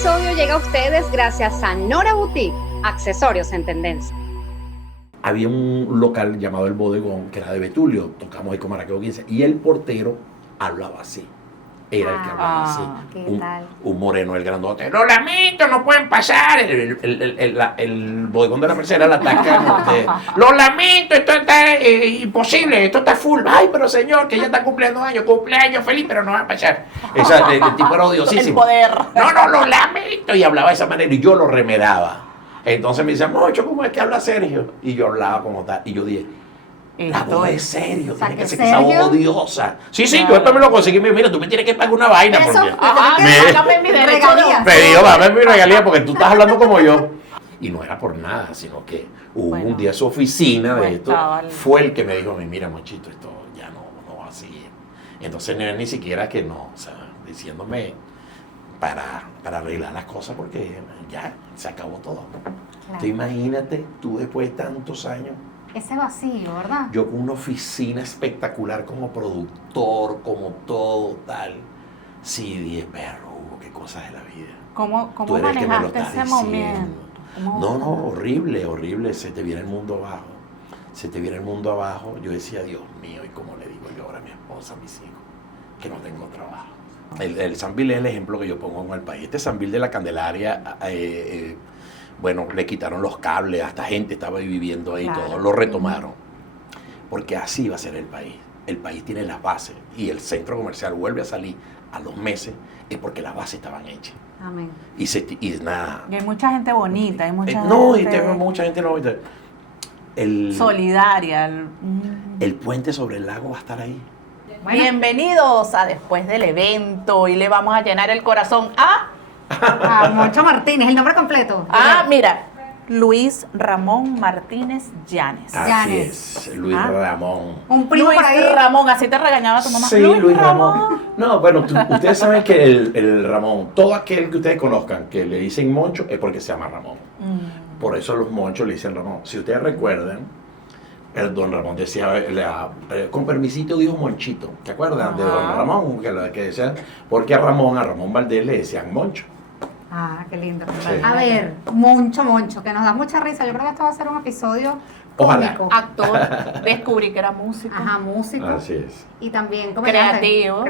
episodio llega a ustedes gracias a Nora Boutique, accesorios en tendencia. Había un local llamado El Bodegón, que era de Betulio, tocamos ahí con Maracaibo 15, y el portero hablaba así. Era el que hablaba así. Un moreno, el grandote. Lo lamento, no pueden pasar. El bodegón de la Merced era la taca. Lo lamento, esto está imposible, esto está full. Ay, pero señor, que ya está cumpliendo años, cumpleaños feliz, pero no va a pasar. El tipo era odiosísimo. El poder. No, lo lamento. Y hablaba de esa manera y yo lo remedaba. Entonces me decían, Moncho, ¿cómo es que habla Sergio? Y yo hablaba como tal. Y yo dije, la voz es Sergio, tiene que ser esa voz odiosa. Sí, claro. Yo después me lo conseguí. Mira, tú me tienes que pagar una vaina. Eso, porque págame mi derecho. Me dijo, dame mi regalía porque tú estás hablando como yo. Y no era por nada, sino que hubo un día su oficina de esto. Fue el que me dijo, mira, Monchito, esto ya no va a seguir. Entonces no era ni siquiera que no, o sea, diciéndome para arreglar las cosas porque ya se acabó todo. Claro. Tú imagínate, tú después de tantos años. Ese vacío, ¿verdad? Yo con una oficina espectacular como productor, como todo, tal. Sí, dije, perro, Hugo, qué cosas de la vida. ¿Cómo manejaste ese momento? No, horrible. Se te viene el mundo abajo. Yo decía, Dios mío, ¿y cómo le digo yo ahora a mi esposa, a mis hijos, que no tengo trabajo? El Sambil es el ejemplo que yo pongo en el país. Este Sambil de la Candelaria, bueno, le quitaron los cables, hasta gente estaba viviendo ahí, claro. Todo lo retomaron, porque así va a ser el país. El país tiene las bases y el centro comercial vuelve a salir a los meses, es porque las bases estaban hechas. Amén. Y nada. Y hay mucha gente bonita, hay mucha mucha gente no. Solidaria. El puente sobre el lago va a estar ahí. Bueno. Bienvenidos a Después del Evento y le vamos a llenar el corazón a Moncho Martínez, el nombre completo. Mira, Luis Ramón Martínez Llanes. Así es, Luis Ramón. Un primo Luis por ahí. Ramón, así te regañaba tu mamá. Sí, Luis Ramón. No, bueno, ustedes saben que el Ramón, todo aquel que ustedes conozcan que le dicen Moncho es porque se llama Ramón. Por eso los Monchos le dicen Ramón. Si ustedes recuerdan, el don Ramón decía, con permisito dijo Monchito. ¿Te acuerdan de don Ramón? Que decían, porque a Ramón Valdés le decían Moncho. Qué lindo. Sí. A ver, Moncho, que nos da mucha risa. Yo creo que esto va a ser un episodio cómico. Actor, descubrí que era músico. Músico. Así es. Y también creativo,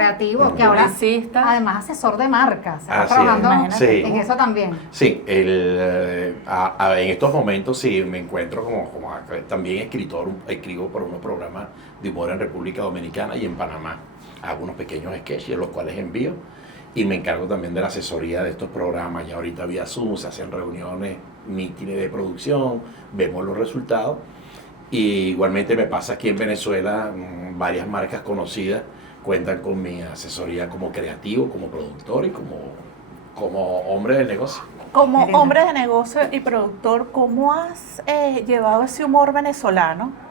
que ahora publicista. Además asesor de marcas. Está Así trabajando en eso también. Sí, en estos momentos sí me encuentro como también escribo por unos programas de humor en República Dominicana y en Panamá. Hago unos pequeños sketches, los cuales envío. Y me encargo también de la asesoría de estos programas. Ya ahorita vía Zoom se hacen reuniones, mítines de producción, vemos los resultados. Y igualmente me pasa aquí en Venezuela, varias marcas conocidas cuentan con mi asesoría como creativo, como productor y como hombre de negocio. Como hombre de negocio y productor, ¿cómo has llevado ese humor venezolano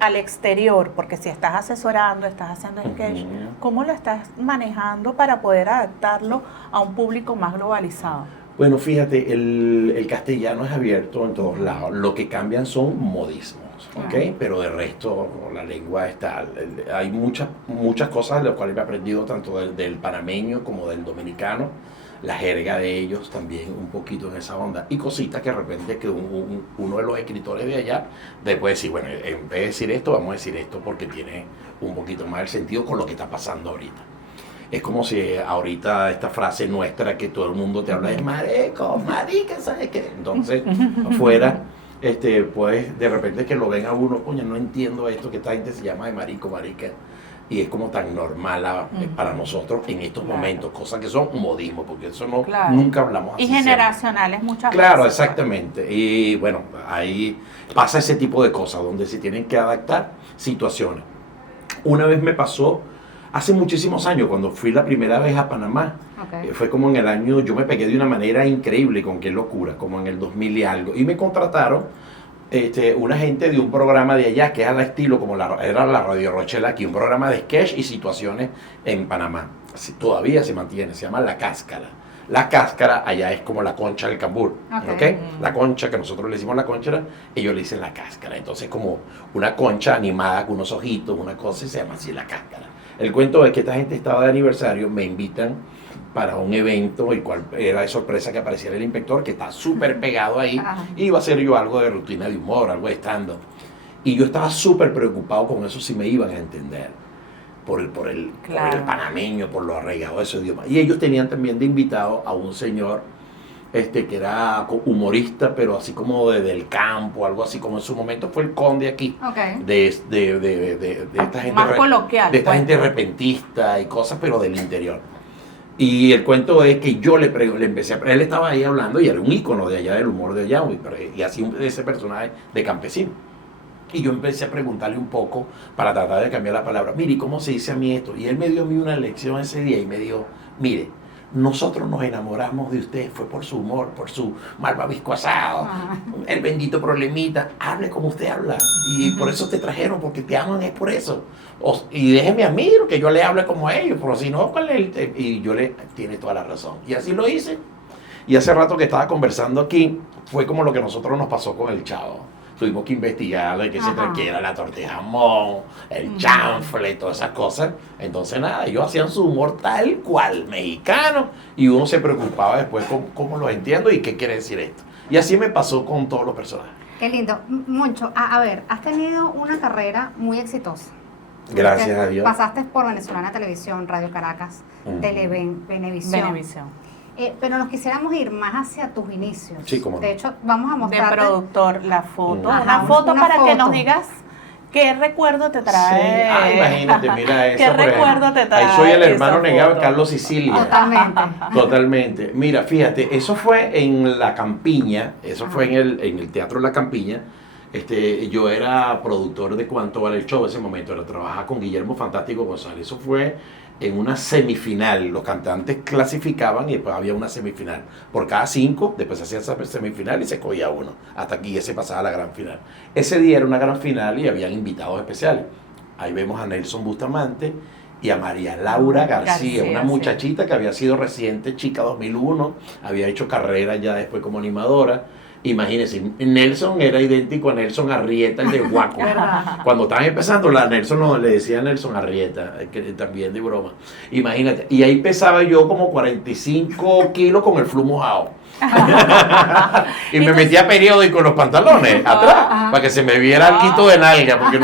al exterior? Porque si estás asesorando, estás haciendo sketch, ¿cómo lo estás manejando para poder adaptarlo a un público más globalizado? Bueno, fíjate, el castellano es abierto en todos lados. Lo que cambian son modismos, ¿ok? Pero de resto, la lengua está. Hay muchas cosas de las cuales he aprendido tanto del panameño como del dominicano. La jerga de ellos también un poquito en esa onda. Y cositas que de repente que uno de los escritores de allá después decir, bueno, en vez de decir esto, vamos a decir esto porque tiene un poquito más el sentido con lo que está pasando ahorita. Es como si ahorita esta frase nuestra que todo el mundo te habla de marico, marica, ¿sabes qué? Entonces, afuera, pues de repente que lo ven a uno, coño, no entiendo esto, que esta gente se llama de marico, marica. Y es como tan normal para nosotros en estos momentos, cosas que son modismos, porque eso nunca hablamos así. Y generacionales muchas veces. Claro, exactamente. Y bueno, ahí pasa ese tipo de cosas, donde se tienen que adaptar situaciones. Una vez me pasó, hace muchísimos años, cuando fui la primera vez a Panamá, fue como en el año, yo me pegué de una manera increíble, con qué locura, como en el 2000 y algo, y me contrataron una gente de un programa de allá que era al estilo como era la Radio Rochela aquí, un programa de sketch y situaciones en Panamá. Todavía se mantiene, se llama La Cáscara. La cáscara allá es como la concha del cambur, ¿ok? La concha, que nosotros le decimos la concha, ellos le dicen la cáscara. Entonces como una concha animada con unos ojitos, una cosa, y se llama así la cáscara. El cuento es que esta gente estaba de aniversario, me invitan para un evento, el cual era de sorpresa que apareciera el inspector, que está súper pegado ahí, y iba a hacer yo algo de rutina de humor, algo de stand-up. Y yo estaba súper preocupado con eso, si me iban a entender, por el panameño, por lo arraigado de su idioma. Y ellos tenían también de invitado a un señor que era humorista, pero así como del campo, algo así como en su momento fue el conde aquí, de esta gente, más coloquial, de esta gente repentista y cosas, pero del interior. Y el cuento es que yo le empecé a... Él estaba ahí hablando y era un ícono de allá, del humor de allá, y así ese personaje de campesino. Y yo empecé a preguntarle un poco para tratar de cambiar la palabra. Mire, ¿cómo se dice a mí esto? Y él me dio a mí una lección ese día y me dijo, mire, nosotros nos enamoramos de usted, fue por su humor, por su malvavisco asado, el bendito problemita, hable como usted habla. Y por eso te trajeron, porque te aman, es por eso. Y déjeme a mí, que yo le hable como a ellos, porque si no, y yo tiene toda la razón. Y así lo hice. Y hace rato que estaba conversando aquí, fue como lo que a nosotros nos pasó con el Chavo. Tuvimos que investigar de qué se trajera la tortilla de jamón, el chanfle, todas esas cosas. Entonces nada, ellos hacían su humor tal cual, mexicano, y uno se preocupaba después cómo lo entiendo y qué quiere decir esto. Y así me pasó con todos los personajes. Qué lindo. Moncho, a ver, has tenido una carrera muy exitosa. Gracias a Dios. Pasaste por Venezolana Televisión, Radio Caracas, Venevisión. Pero nos quisiéramos ir más hacia tus inicios. Sí, cómo no. De hecho, vamos a mostrar. De productor, la foto. Ajá, una foto una para foto. que nos digas qué recuerdo te trae. Sí. Imagínate, mira eso. ¿Qué recuerdo te trae? Ahí soy el hermano esa negado de foto? Carlos Sicilia. Totalmente. Totalmente. Mira, fíjate, eso fue en La Campiña, eso fue en el Teatro La Campiña. Yo era productor de Cuánto Vale el Show en ese momento, trabajaba con Guillermo Fantástico González. Eso fue en una semifinal, los cantantes clasificaban y después había una semifinal. Por cada 5, después se hacía esa semifinal y se cogía uno, hasta aquí se pasaba a la gran final. Ese día era una gran final y habían invitados especiales. Ahí vemos a Nelson Bustamante y a María Laura García, una muchachita que había sido reciente Chica 2001, había hecho carrera ya después como animadora. Imagínense, Nelson era idéntico a Nelson Arrieta, el de Guaco. Cuando estaban empezando, Nelson le decía Nelson Arrieta, que también de broma. Imagínate, y ahí pesaba yo como 45 kilos con el flu mojado. Y me metía periódico en los pantalones atrás, para que se me viera el quito de nalga, porque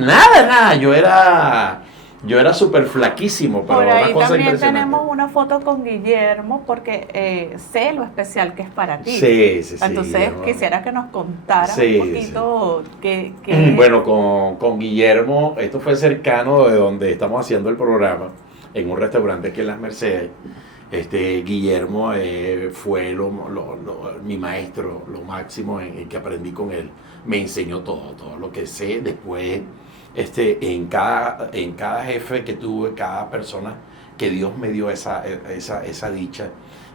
nada, yo era súper flaquísimo, pero por una ahí cosa también impresionante. tenemos una foto con Guillermo, porque sé lo especial que es para ti. Sí. Entonces quisiera que nos contaras un poquito qué... Bueno, con Guillermo, esto fue cercano de donde estamos haciendo el programa, en un restaurante aquí en Las Mercedes. Guillermo fue mi maestro, lo máximo en que aprendí con él. Me enseñó todo lo que sé. Después, en cada jefe que tuve, cada persona que Dios me dio esa dicha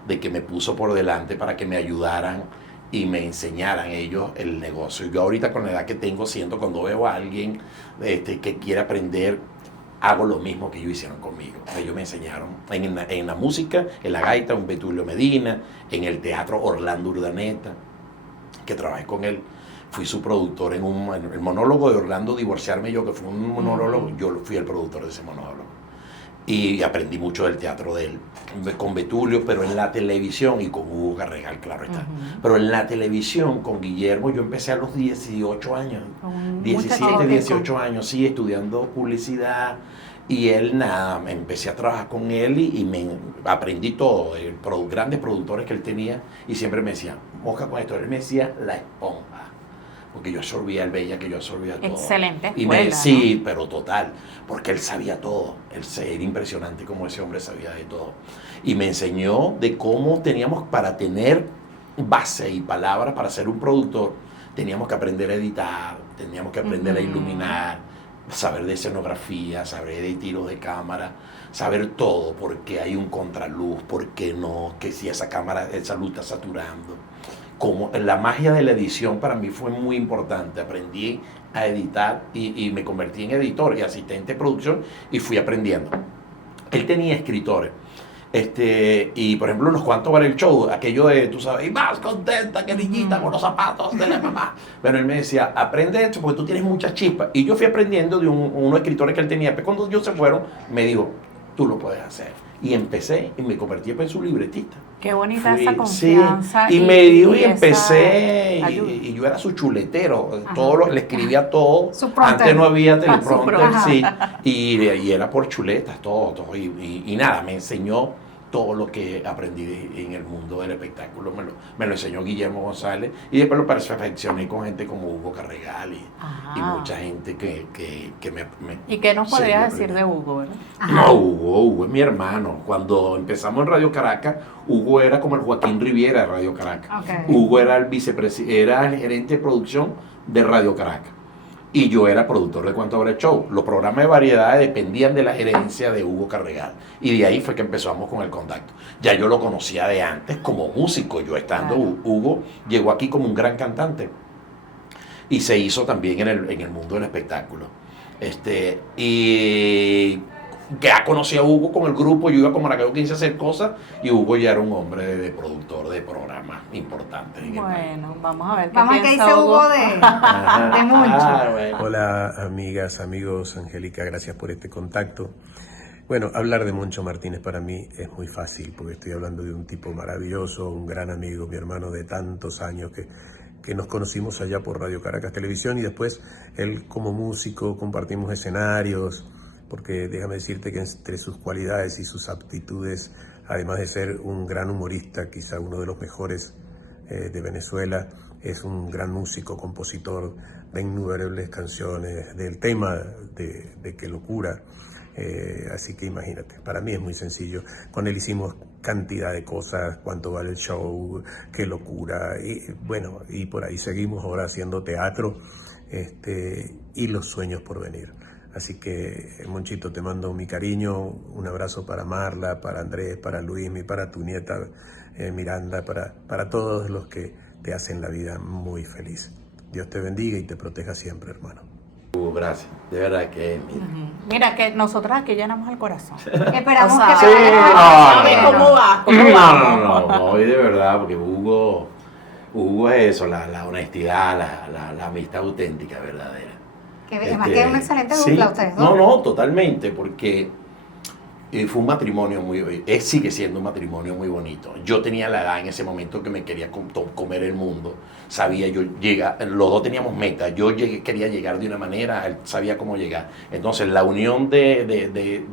de que me puso por delante para que me ayudaran y me enseñaran ellos el negocio. Yo ahorita con la edad que tengo, siento cuando veo a alguien que quiere aprender, hago lo mismo que ellos hicieron conmigo. Ellos me enseñaron en la música, en la gaita, un Betulio Medina, en el teatro Orlando Urdaneta, que trabajé con él. Fui su productor en el monólogo de Orlando Divorciarme Yo, que fue un monólogo, yo fui el productor de ese monólogo. Y aprendí mucho del teatro de él, con Betulio, pero en la televisión, y con Hugo Garregal, claro está. Pero en la televisión, con Guillermo, yo empecé a los 18 años, 17, 18 años, sí, estudiando publicidad. Y él, nada, me empecé a trabajar con él y me aprendí todo, grandes productores que él tenía, y siempre me decía, mosca con esto, él me decía la esponja. Porque yo absorbía el Bella, que yo absorbía todo. Excelente Y escuela, ¿no? Pero total, porque él sabía todo. Era impresionante cómo ese hombre sabía de todo. Y me enseñó de cómo teníamos, para tener base y palabra para ser un productor, teníamos que aprender a editar, teníamos que aprender a iluminar, saber de escenografía, saber de tiros de cámara, saber todo, porque hay un contraluz, porque no, que si esa luz está saturando. Como la magia de la edición para mí fue muy importante. Aprendí a editar y me convertí en editor y asistente de producción y fui aprendiendo. Él tenía escritores. Y por ejemplo, unos cuantos para el show, aquello de, tú sabes, y más contenta que niñita con los zapatos de la mamá. Pero él me decía, aprende esto porque tú tienes mucha chispa. Y yo fui aprendiendo de unos escritores que él tenía. Pero cuando ellos se fueron, me dijo, tú lo puedes hacer. Y empecé y me convertí en su libretista. Qué bonita Fui, esa confianza. sí, y me dijo y esa empecé, ayuda. y yo era su chuletero, Ajá. le escribía todo, Su prompter. antes no había Su teleprompter, prompter. sí, y era por chuletas, todo, y nada, me enseñó todo lo que aprendí en el mundo del espectáculo, me lo enseñó Guillermo González, y después lo perfeccioné con gente como Hugo Carregal y mucha gente que me ¿Y qué nos sí, podrías me decir aprendí. de Hugo, verdad? No, Hugo es mi hermano. Cuando empezamos en Radio Caracas, Hugo era como el Joaquín Riviera de Radio Caracas. Ok. Hugo era el era el gerente de producción de Radio Caracas. Y yo era productor de Cuánto Habrá Show. Los programas de variedades dependían de la gerencia de Hugo Carregal. Y de ahí fue que empezamos con el contacto. Ya yo lo conocía de antes como músico. Yo estando, Claro. Hugo llegó aquí como un gran cantante. Y se hizo también en el mundo del espectáculo. Y ya conocí a Hugo con el grupo, yo iba con Maracaibo 15 a hacer cosas, y Hugo ya era un hombre de productor de programas importantes en el país. Bueno, vamos a ver qué Vamos a ver qué piensa dice Hugo Ajá. de Moncho. Bueno. Hola amigas, amigos, Angélica, gracias por este contacto. Bueno, hablar de Moncho Martínez para mí es muy fácil porque estoy hablando de un tipo maravilloso, un gran amigo, mi hermano de tantos años que nos conocimos allá por Radio Caracas Televisión y después él como músico compartimos escenarios, porque déjame decirte que entre sus cualidades y sus aptitudes, además de ser un gran humorista, quizá uno de los mejores de Venezuela, es un gran músico, compositor de innumerables canciones, del tema de Qué Locura. Así que imagínate, para mí es muy sencillo. Con él hicimos cantidad de cosas, Cuánto Vale el Show, Qué Locura, y bueno, y por ahí seguimos ahora haciendo teatro y los sueños por venir. Así que, Monchito, te mando mi cariño, un abrazo para Marla, para Andrés, para Luismi, para tu nieta Miranda, para todos los que te hacen la vida muy feliz. Dios te bendiga y te proteja siempre, hermano. Hugo, gracias. De verdad que Mira, que nosotros aquí llenamos el corazón. Esperamos O sea, que sí, te vaya no, bien. no, ¿Cómo va? No, y de verdad, porque Hugo es eso, la honestidad, la amistad auténtica, verdadera. Que además que es una excelente sí, dupla ustedes dos. No, totalmente, porque fue un matrimonio sigue siendo un matrimonio muy bonito. Yo tenía la edad en ese momento que me quería comer el mundo. Sabía, los dos teníamos metas. Quería llegar de una manera, él sabía cómo llegar. Entonces, la unión de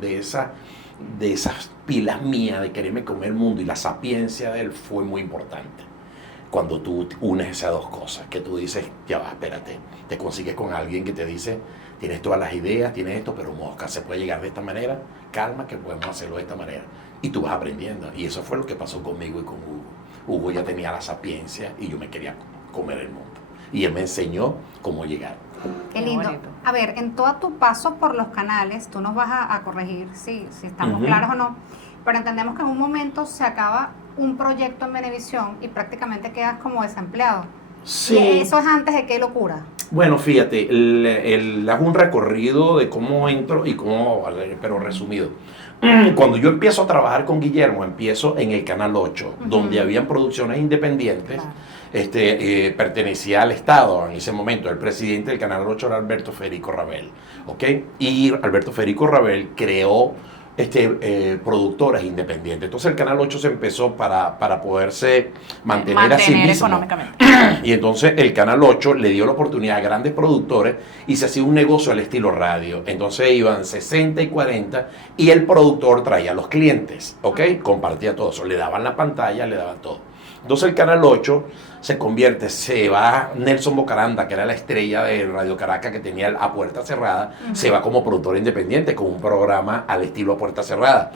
esas pilas mías de quererme comer el mundo y la sapiencia de él fue muy importante. Cuando tú unes esas dos cosas, que tú dices, ya va, espérate, te consigues con alguien que te dice, tienes todas las ideas, tienes esto, pero mosca, se puede llegar de esta manera, calma que podemos hacerlo de esta manera. Y tú vas aprendiendo. Y eso fue lo que pasó conmigo y con Hugo. Hugo ya tenía la sapiencia y yo me quería comer el mundo. Y él me enseñó cómo llegar. Qué lindo. bonito. A ver, en todo tu paso por los canales, tú nos vas a corregir si estamos Ujú. claros o no, pero entendemos que en un momento se acaba un proyecto en Venevisión y prácticamente quedas como desempleado. Sí. Y eso es antes de Qué Locura. Bueno, fíjate, hago un recorrido de cómo entro y cómo, pero resumido. Cuando yo empiezo a trabajar con Guillermo, empiezo en el Canal 8, Ujú. donde habían producciones independientes. Claro. Pertenecía al Estado en ese momento. El presidente del Canal 8 era Alberto Federico Rabel. ¿Ok? Y Alberto Federico Rabel creó productoras independientes. Entonces el Canal 8 se empezó para poderse mantener a sí mismo. económicamente. Y entonces el Canal 8 le dio la oportunidad a grandes productores y se hacía un negocio al estilo radio. Entonces iban 60 y 40 y el productor traía a los clientes, ¿ok? Compartía todo eso, le daban la pantalla, le daban todo. Entonces el Canal 8 se va Nelson Bocaranda, que era la estrella de Radio Caracas que tenía a puerta cerrada, se va como productor independiente con un programa al estilo a puerta cerrada.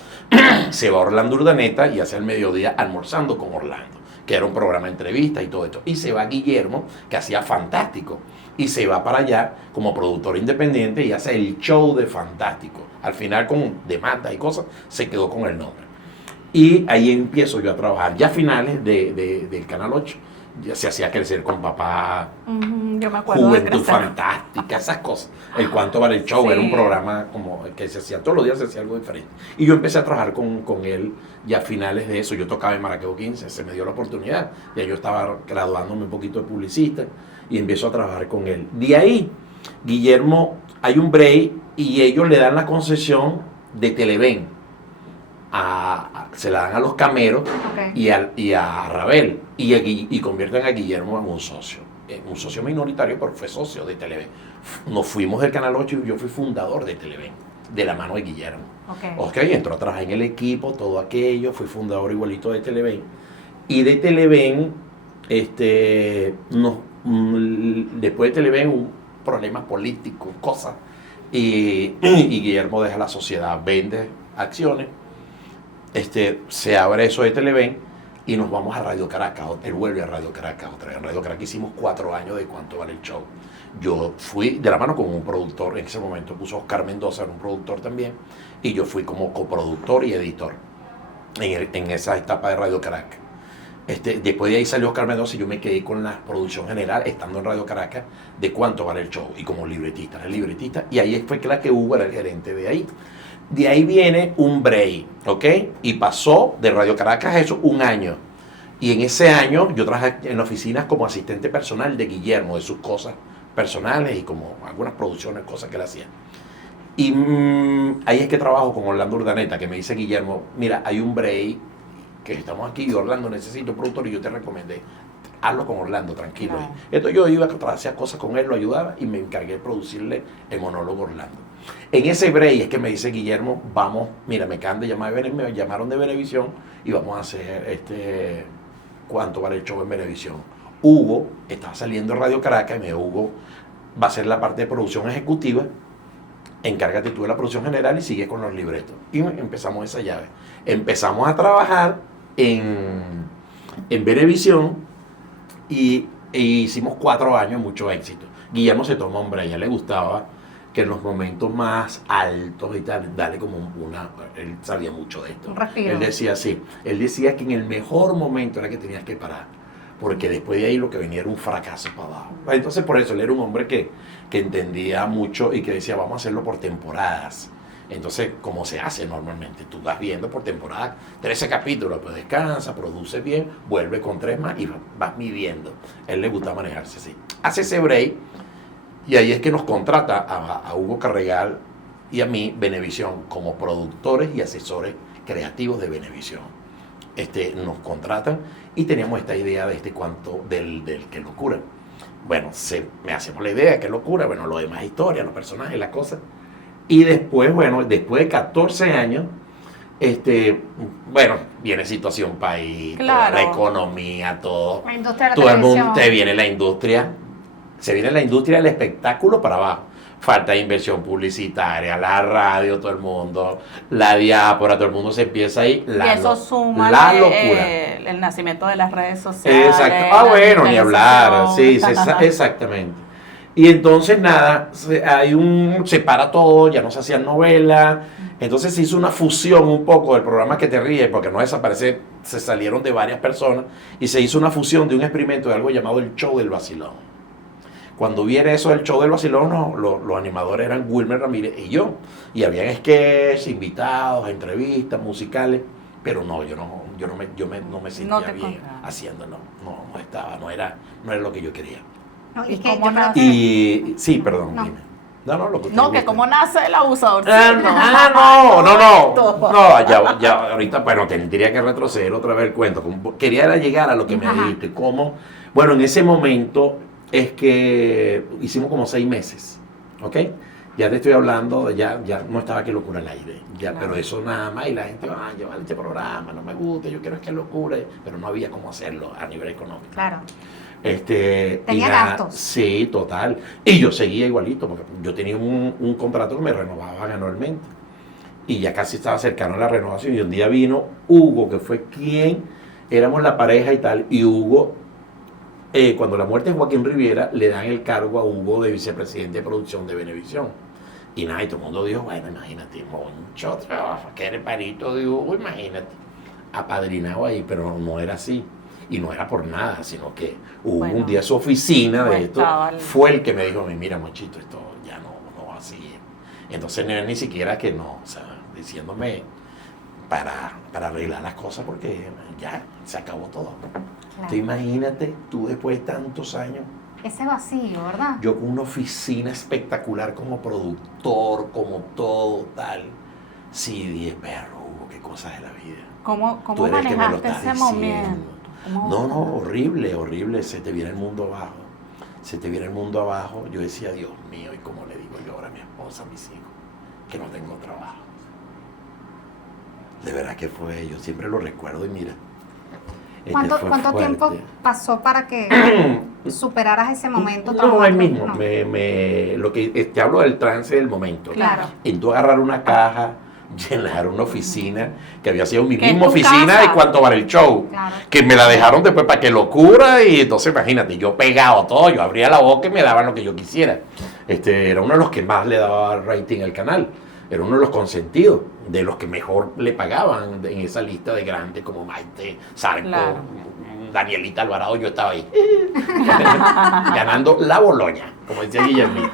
Se va Orlando Urdaneta y hace el mediodía Almorzando con Orlando, que era un programa de entrevistas y todo esto. Y se va Guillermo, que hacía Fantástico, y se va para allá como productor independiente y hace el show de Fantástico. Al final, con demandas y cosas, se quedó con el nombre. Y ahí empiezo yo a trabajar. Ya a finales del Canal 8, ya se hacía Crecer con Papá, Yo me acuerdo de Juventud crecer. Fantástica, esas cosas. El Cuánto Vale el Show, Sí. era un programa como que se hacía todos los días, se hacía algo diferente. Y yo empecé a trabajar con él ya a finales de eso. Yo tocaba en Maracaibo 15, se me dio la oportunidad. Ya yo estaba graduándome un poquito de publicista y empiezo a trabajar con él. De ahí, Guillermo, hay un break y ellos le dan la concesión de Televen. se la dan a los cameros Ok. y a Rabel, y convierten a Guillermo en un socio minoritario, pero fue socio de Televen. Nos fuimos del Canal 8 y yo fui fundador de Televen, de la mano de Guillermo. Ok. Entró a trabajar en el equipo, todo aquello, fui fundador igualito de Televen. Y de Televen, después de Televen, un problema político, cosas. Y Guillermo deja la sociedad, vende acciones, se abre eso de Televen y nos vamos a Radio Caracas. Él vuelve a Radio Caracas otra vez. En Radio Caracas hicimos 4 años de Cuánto Vale el Show. Yo fui de la mano con un productor, en ese momento puso Oscar Mendoza, era un productor también, y yo fui como coproductor y editor en esa etapa de Radio Caracas. Después de ahí salió Oscar Mendoza y yo me quedé con la producción general, estando en Radio Caracas, de Cuánto Vale el Show, y como libretista, y ahí fue que Hugo era el gerente de ahí. De ahí viene un break, ¿ok? Y pasó de Radio Caracas a eso 1 año. Y en ese año yo trabajé en la oficina como asistente personal de Guillermo, de sus cosas personales y como algunas producciones, cosas que él hacía. Y ahí es que trabajo con Orlando Urdaneta, que me dice Guillermo, mira, hay un break, que estamos aquí, y Orlando, necesito un productor, y yo te recomendé, hazlo con Orlando, tranquilo. Claro. Entonces yo iba a hacer cosas con él, lo ayudaba, y me encargué de producirle el monólogo a Orlando. En ese break es que me dice Guillermo, vamos, mira, me acaban de llamar, me llamaron de Venevisión, y vamos a hacer Cuánto Vale el Show en Venevisión. Hugo estaba saliendo de Radio Caracas, y me dijo, Hugo va a ser la parte de producción ejecutiva, encárgate tú de la producción general y sigue con los libretos. Y empezamos esa llave. Empezamos a trabajar en Venevisión y hicimos 4 años, mucho éxito. Guillermo se tomó un break, a él le gustaba que en los momentos más altos y tal, dale como él sabía mucho de esto. Un respiro. Él decía así, él decía que en el mejor momento era que tenías que parar, porque después de ahí lo que venía era un fracaso para abajo. Entonces por eso él era un hombre que entendía mucho y que decía, vamos a hacerlo por temporadas. Entonces, como se hace normalmente, tú vas viendo por temporada 13 capítulos, pues descansa, produce bien, vuelve con 3 más y vas midiendo. A él le gusta manejarse así. Hace ese break y ahí es que nos contrata a Hugo Carregal y a mí Venevisión como productores y asesores creativos de Venevisión. Nos contratan y teníamos esta idea de cuento del Qué Locura. Bueno, me hacemos la idea de Qué Locura, bueno, lo demás historia, los personajes, las cosas. Y después, bueno, después de 14 años, viene situación país, Claro. la economía, todo. La industria de la Todo el mundo, televisión. se viene la industria del espectáculo para abajo. Falta de inversión publicitaria, la radio, todo el mundo, la diáspora, todo el mundo se empieza ahí. Y eso suma la locura. el nacimiento de las redes sociales. Exacto. Ah, la bueno, ni hablar. Sí, digitalización. exactamente. Y entonces nada, se para todo, ya no se hacían novelas. Entonces se hizo una fusión un poco del programa Que Te Ríes, porque no desaparece, se salieron de varias personas, y se hizo una fusión de un experimento de algo llamado el Show del Vacilón. Cuando viene eso del Show del Vacilón, los animadores eran Wilmer Ramírez y yo. Y habían sketches, invitados, entrevistas, musicales. Pero no, yo no me sentía No te bien encontraba. haciéndolo. No era lo que yo quería. No, ¿Y y que cómo yo creo nace? que- Y sí, perdón, No. dime. No, lo que No, usted que guste. como nace el abusador. No, ya, ahorita, bueno, tendría que retroceder otra vez el cuento. Quería llegar a lo que me Ajá. dijiste. ¿Cómo? Bueno, en ese momento es que hicimos como 6 meses, ¿ok? Ya te estoy hablando, ya no estaba Qué Locura al aire, Claro. pero eso nada más, y la gente va a llevar este programa, no me gusta, yo quiero Qué Locura, pero no había cómo hacerlo a nivel económico. Claro. Y Tenía nada, gastos. Sí, total. Y yo seguía igualito, porque yo tenía un contrato que me renovaban anualmente. Y ya casi estaba cercano a la renovación. Y un día vino Hugo, que fue quien, éramos la pareja y tal. Y Hugo, cuando la muerte de Joaquín Riviera, le dan el cargo a Hugo de vicepresidente de producción de Venevisión. Y nada, y todo el mundo dijo, bueno, imagínate, mucho trabajo, que era el parito de Hugo, imagínate. Apadrinado ahí, pero no era así. Y no era por nada, sino que hubo Bueno, un día su oficina de pues esto, estaba fue el que me dijo, mira, Monchito, esto ya no va a seguir. Entonces no era ni siquiera que no, o sea, diciéndome para arreglar las cosas porque ya se acabó todo. Claro. Te imagínate, tú después de tantos años, Ese vacío, ¿verdad? yo con una oficina espectacular como productor, como todo, tal. Sí, 10 perros, Hugo, qué cosas de la vida. ¿Cómo Tú eres el que me lo manejaste estás ese diciendo. momento? No, horrible, se te viene el mundo abajo. Se te viene el mundo abajo. Yo decía, Dios mío, ¿y cómo le digo yo ahora a mi esposa, a mis hijos, que no tengo trabajo? De verdad que fue, yo siempre lo recuerdo y mira. ¿Cuánto fuerte. tiempo pasó para que superaras ese momento? No, el mismo. No. Lo que te hablo del trance del momento. Claro. En tú agarrar una caja, llenar una oficina, que había sido mi Que es misma tu oficina casa. de Cuánto Vale el Show. Claro. Que me la dejaron después para que locura, y entonces imagínate, yo pegado todo, yo abría la boca y me daban lo que yo quisiera. Era uno de los que más le daba rating al canal. Era uno de los consentidos, de los que mejor le pagaban en esa lista de grandes como Maite, Sarco, Claro. Danielita Alvarado, yo estaba ahí. Ganando la Boloña, como decía Guillermo.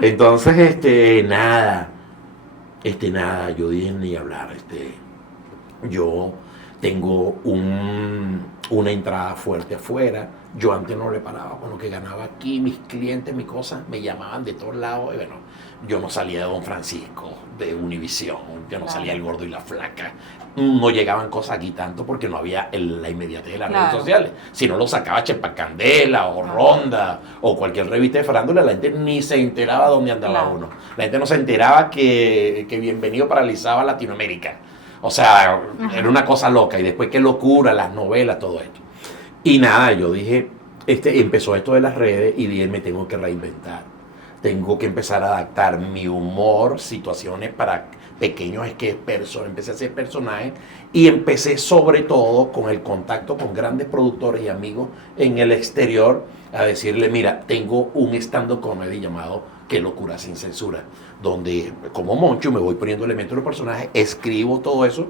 Entonces, nada, yo dije ni hablar, yo tengo una entrada fuerte afuera. Yo antes no le paraba con lo que ganaba aquí, mis clientes, mis cosas, me llamaban de todos lados. Y bueno, yo no salía de Don Francisco, de Univisión, yo no salía El Gordo y la Flaca. No llegaban cosas aquí tanto porque no había la inmediatez de las redes sociales. Si no lo sacaba Chepa Candela o Ronda o cualquier revista de farándula, la gente ni se enteraba dónde andaba uno. La gente no se enteraba que Bienvenido paralizaba Latinoamérica. O sea, era una cosa loca. Y después qué locura, las novelas, todo esto. Y nada, yo dije, empezó esto de las redes y dije, me tengo que reinventar. Tengo que empezar a adaptar mi humor, situaciones para pequeños sketches, empecé a hacer personajes y empecé sobre todo con el contacto con grandes productores y amigos en el exterior a decirle, mira, tengo un stand-up comedy llamado Qué locura sin censura, donde como Moncho me voy poniendo elementos de los personajes, escribo todo eso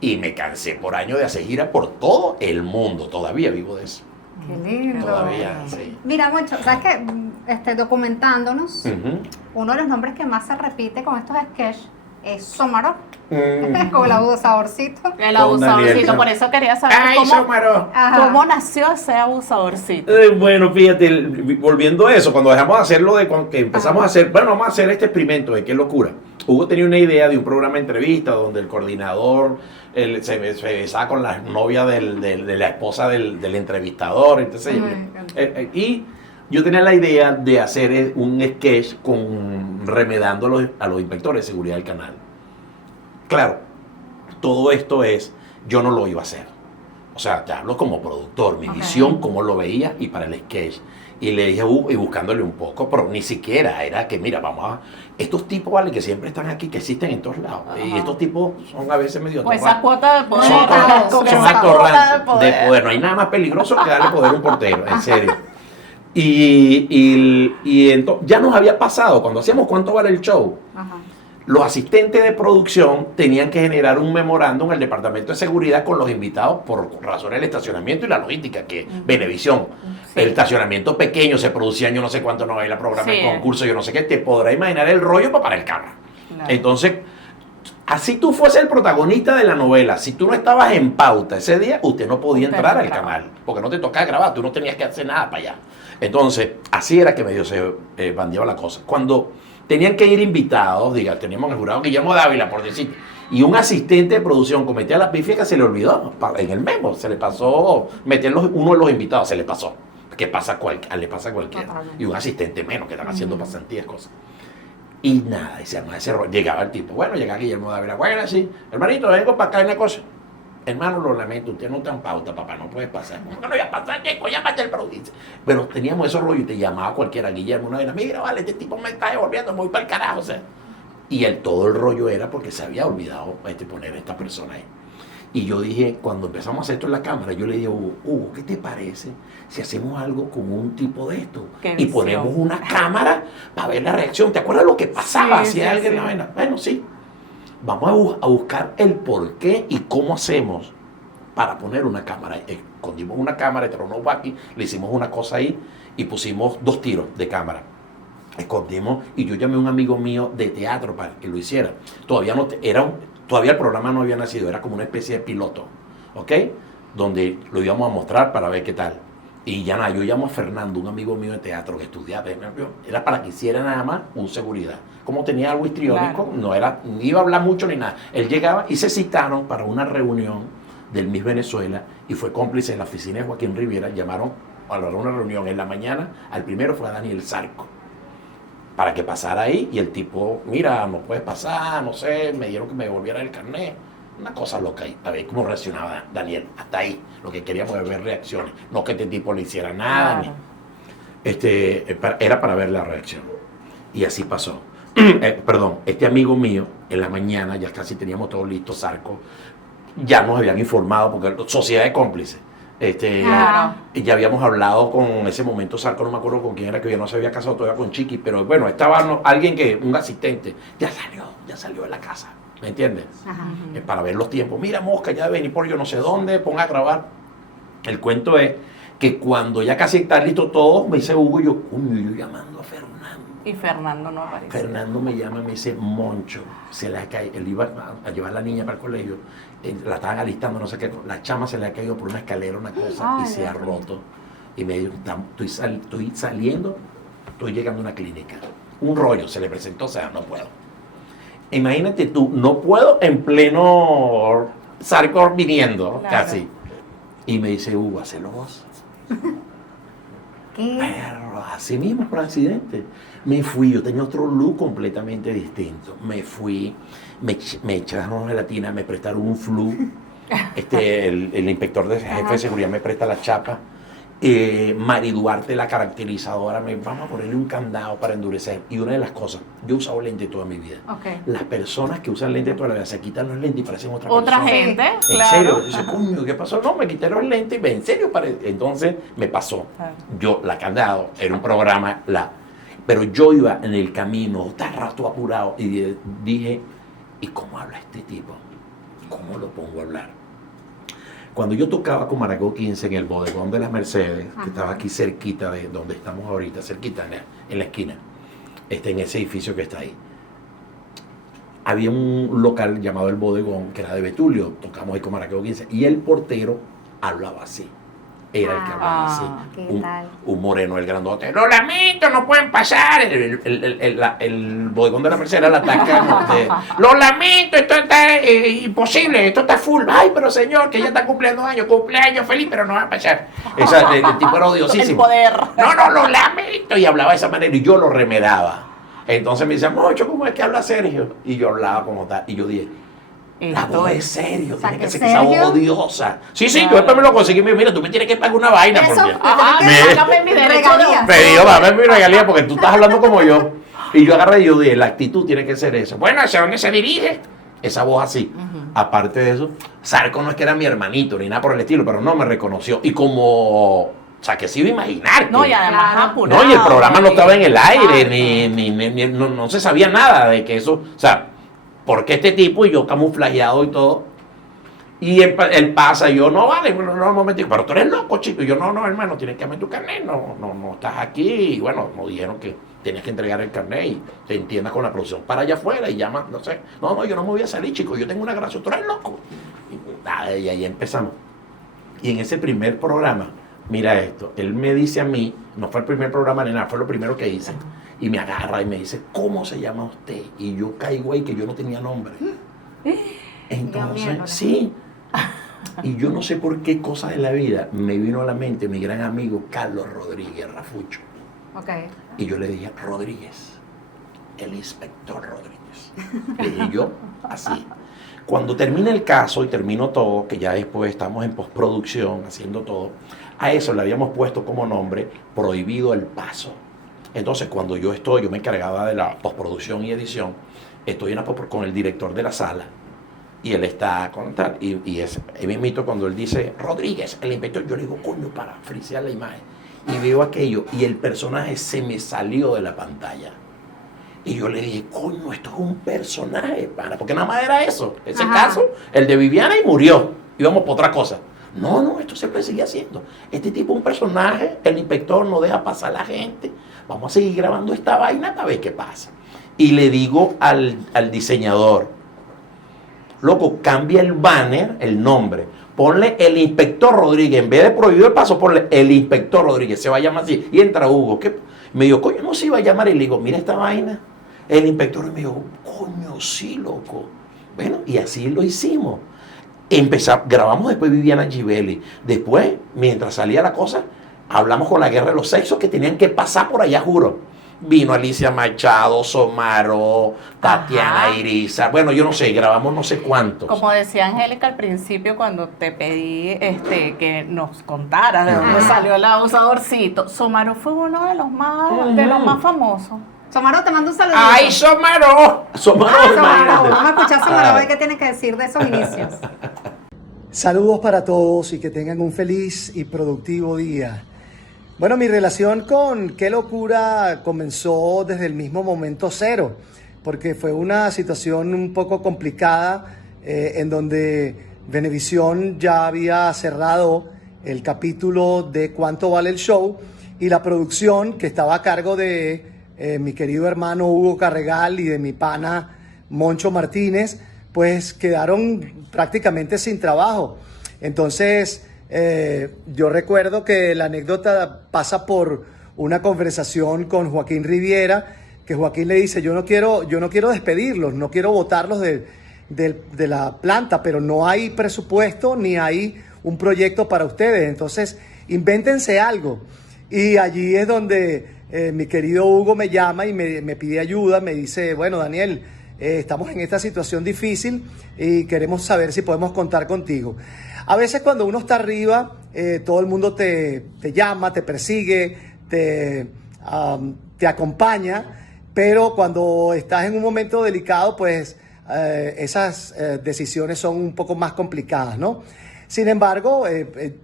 y me cansé por años de hacer gira por todo el mundo, todavía vivo de eso. Qué lindo. Todavía, sí. Mira, Moncho, ¿sabes qué? Documentándonos, uno de los nombres que más se repite con estos sketches es Somaro, con el abusadorcito. El Con abusadorcito, Daniel. por eso quería saber ¡Ay, cómo, Somaro! cómo nació ese abusadorcito. Bueno, fíjate, volviendo a eso, cuando dejamos de hacerlo, cuando empezamos a hacer, bueno, vamos a hacer este experimento de qué locura. Hugo tenía una idea de un programa de entrevista donde el coordinador se besaba con la novia de la esposa del entrevistador. Entonces, y yo tenía la idea de hacer un sketch remedando a los inspectores de seguridad del canal. Claro, todo esto yo no lo iba a hacer. O sea, te hablo como productor, mi visión, cómo lo veía y para el sketch. Y le dije, y buscándole un poco, pero ni siquiera era que, mira, estos tipos, vale, que siempre están aquí, que existen en todos lados. Y estos tipos son a veces medio Pues esa cuota de poder. son esa atorrantes cuota de poder. No hay nada más peligroso que darle poder a un portero, en serio. Y entonces, ya nos había pasado, cuando hacíamos Cuánto Vale el Show, los asistentes de producción tenían que generar un memorándum al departamento de seguridad con los invitados por razones del estacionamiento y la logística, que Venevisión, el estacionamiento pequeño, se producían yo no sé cuánto novelas, programas de concurso, yo no sé qué, te podrás imaginar el rollo para parar el carro. Claro. Entonces, así tú fueses el protagonista de la novela, si tú no estabas en pauta ese día, usted no podía entrar al canal, porque no te tocaba grabar, tú no tenías que hacer nada para allá. Entonces, así era que medio se bandeaba la cosa. Cuando tenían que ir invitados, teníamos el jurado Guillermo Dávila, por decir, y un asistente de producción cometía la pifia que se le olvidó en el memo, se le pasó meter uno de los invitados, se le pasó. Que le pasa a cualquiera. Y un asistente menos que están haciendo pasantías, cosas. Y nada, ese rollo. Llegaba el tipo, llegaba Guillermo Dávila, bueno, sí, hermanito, vengo para acá en la cosa. Hermano, lo lamento, usted no está en pauta, papá, no puede pasar. ¿Cómo que no voy a pasar, chico? Llámate el productor. Pero teníamos esos rollos y te llamaba cualquiera, Guillermo, una vez, mira, vale, este tipo me está devolviendo, me voy para el carajo, o sea. Y todo el rollo era porque se había olvidado poner a esta persona ahí. Y yo dije, cuando empezamos a hacer esto en la cámara, yo le dije, Hugo, ¿qué te parece si hacemos algo con un tipo de esto? Y ponemos una cámara para ver la reacción. ¿Te acuerdas lo que pasaba si alguien la vaina? Bueno, sí. Vamos a buscar el por qué y cómo hacemos para poner una cámara. Escondimos una cámara, aquí, le hicimos una cosa ahí y pusimos 2 tiros de cámara. Escondimos y yo llamé a un amigo mío de teatro para que lo hiciera. Todavía el programa no había nacido, era como una especie de piloto, ¿ok? Donde lo íbamos a mostrar para ver qué tal. Y ya nada, yo llamo a Fernando, un amigo mío de teatro que estudiaba, era para que hiciera nada más un seguridad. Como tenía algo histriónico, no iba a hablar mucho ni nada. Él llegaba y se citaron para una reunión del Miss Venezuela y fue cómplice en la oficina de Joaquín Rivera. Llamaron a una reunión en la mañana, al primero fue a Daniel Zarco, para que pasara ahí, y el tipo, mira, no puedes pasar, no sé, me dieron que me devolviera el carnet. Una cosa loca ahí, a ver cómo reaccionaba Daniel. Hasta ahí, lo que queríamos era ver reacciones, no que este tipo le hiciera nada. Claro. Era para ver la reacción. Y así pasó. Perdón, este amigo mío, en la mañana, ya casi teníamos todo listo, Zarco, ya nos habían informado, porque sociedad de cómplices. Claro. Ya habíamos hablado con ese momento, Zarco, no me acuerdo con quién era, que ya no se había casado todavía con Chiqui, pero bueno, estaba alguien un asistente, ya salió de la casa. ¿Me entiendes? Para ver los tiempos. Mira, Mosca, ya debe venir por yo no sé dónde, ponga a grabar. El cuento es que cuando ya casi está listo todo, me dice Hugo, yo llamando a Fernando. Y Fernando no aparece. Fernando me llama y me dice, Moncho, se le ha caído. Él iba a llevar a la niña para el colegio, la estaban alistando, no sé qué, la chama se le ha caído por una escalera, una cosa, y se ha roto. Y me dijo, estoy saliendo, estoy llegando a una clínica. Un rollo, se le presentó, o sea, no puedo. Imagínate tú, no puedo en pleno Zarco viniendo, claro. Casi. Y me dice, Hugo, hacelo vos. ¿Qué? Pero así mismo, por accidente. Me fui, yo tenía otro look completamente distinto. Me fui, me echaron gelatina, me prestaron un flu. El inspector jefe de seguridad me presta la chapa. Mari Duarte, la caracterizadora, vamos a ponerle un candado para endurecer. Y una de las cosas, yo he usado lente toda mi vida. Las personas que usan lente toda la vida se quitan los lentes y parecen otra persona. Gente, ¿En serio? Dice, coño, ¿qué pasó? No, me quité los lentes y en serio entonces me pasó. Yo, la candado, era un programa, pero yo iba en el camino, tan rato apurado, y dije, ¿y cómo habla este tipo? ¿Cómo lo pongo a hablar? Cuando yo tocaba con Maracó 15 en el bodegón de las Mercedes, que estaba aquí cerquita de donde estamos ahorita, cerquita en la esquina, en ese edificio que está ahí, había un local llamado El Bodegón, que era de Betulio, tocamos ahí con Maracó 15, y el portero hablaba así. Era el que hablaba así. Un moreno, el grandote. Lo lamento, no pueden pasar. El bodegón de la Merced la ataca. Lo lamento, esto está imposible, esto está full. Ay, pero señor, que ya está cumpliendo años, cumpleaños feliz, pero no va a pasar. El tipo era odiosísimo. El poder. No, lo lamento. Y hablaba de esa manera y yo lo remedaba. Entonces me decía, Mocho, ¿cómo es que habla Sergio? Y yo hablaba como tal. Y yo dije, la voz es serio, tiene que ser esa voz odiosa. Sí, yo después me lo conseguí. Mira, tú me tienes que pagar una vaina. Sácame mi derecho de me dijo, dame mi regalía porque tú estás hablando como yo. Y yo agarré y yo dije, la actitud tiene que ser eso. Bueno, ¿hacia dónde se dirige? Esa voz así. Aparte de eso, Zarco no es que era mi hermanito ni nada por el estilo, pero no me reconoció. Y como... O sea, que se iba a imaginar. No, y además apurado. No, y el programa no estaba en el aire, no se sabía nada de que eso... O sea, porque este tipo, y yo camuflajeado y todo, y él pasa, y yo, no, vale, no, un momentico, pero tú eres loco, chico. Y yo, no, hermano, tienes que darme tu carnet, no estás aquí. Y bueno, nos dijeron que tienes que entregar el carnet y te entiendas con la producción para allá afuera y llama, no sé. No, yo no me voy a salir, chico, yo tengo una gracia, tú eres loco. Y ahí empezamos. Y en ese primer programa, mira esto, él me dice a mí, no fue el primer programa ni nada, fue lo primero que hice. Y me agarra y me dice, ¿cómo se llama usted? Y yo caigo ahí que yo no tenía nombre. Entonces, sí. Y yo no sé por qué cosa de la vida me vino a la mente mi gran amigo Carlos Rodríguez Rafucho. Y yo le dije, Rodríguez, el inspector Rodríguez. Le dije yo, así. Cuando termina el caso y termino todo, que ya después estamos en postproducción haciendo todo, a eso le habíamos puesto como nombre Prohibido el Paso. Entonces, cuando yo me encargaba de la postproducción y edición, estoy con el director de la sala y él está con tal, y me invito cuando él dice, Rodríguez, el inspector, yo le digo, coño, para frisear la imagen. Y veo aquello y el personaje se me salió de la pantalla. Y yo le dije, coño, esto es un personaje, pana, porque nada más era eso. Ese caso, el de Viviana, y murió. Íbamos por otra cosa. No, esto siempre sigue haciendo. Este tipo es un personaje, el inspector no deja pasar a la gente. Vamos a seguir grabando esta vaina para ver qué pasa. Y le digo al diseñador, Loco, cambia el banner, el nombre. Ponle el inspector Rodríguez. En vez de prohibido el paso, ponle el inspector Rodríguez. Se va a llamar así. Y entra Hugo. ¿Qué? Me dijo, coño, no se iba a llamar. Y le digo, mira esta vaina. El inspector me dijo, coño, sí, loco. Bueno, y así lo hicimos. Grabamos después Viviana Givelli. Después, mientras salía la cosa, hablamos con la Guerra de los Sexos que tenían que pasar por allá, juro. Vino Alicia Machado, Somaro, Tatiana Iriza. Bueno, yo no sé, grabamos no sé cuántos. Como decía Angélica al principio cuando te pedí que nos contaras de dónde salió el abusadorcito, Somaro fue uno de los más famosos. Somaro, te mando un saludo. ¡Ay, Somaro! Somaro. Vamos a escuchar a Somaro a ver qué tiene que decir de esos inicios. Saludos para todos y que tengan un feliz y productivo día. Bueno, mi relación con Qué Locura comenzó desde el mismo momento cero, porque fue una situación un poco complicada en donde Venevisión ya había cerrado el capítulo de Cuánto Vale el Show y la producción que estaba a cargo de mi querido hermano Hugo Carregal y de mi pana Moncho Martínez, pues quedaron prácticamente sin trabajo. Entonces, yo recuerdo que la anécdota pasa por una conversación con Joaquín Riviera, que Joaquín le dice, yo no quiero despedirlos, no quiero botarlos de la planta, pero no hay presupuesto ni hay un proyecto para ustedes, entonces invéntense algo. Y allí es donde mi querido Hugo me llama y me pide ayuda, me dice, bueno, Daniel, estamos en esta situación difícil y queremos saber si podemos contar contigo. A veces cuando uno está arriba, todo el mundo te llama, te persigue, te acompaña, pero cuando estás en un momento delicado, pues esas decisiones son un poco más complicadas, ¿no? Sin embargo,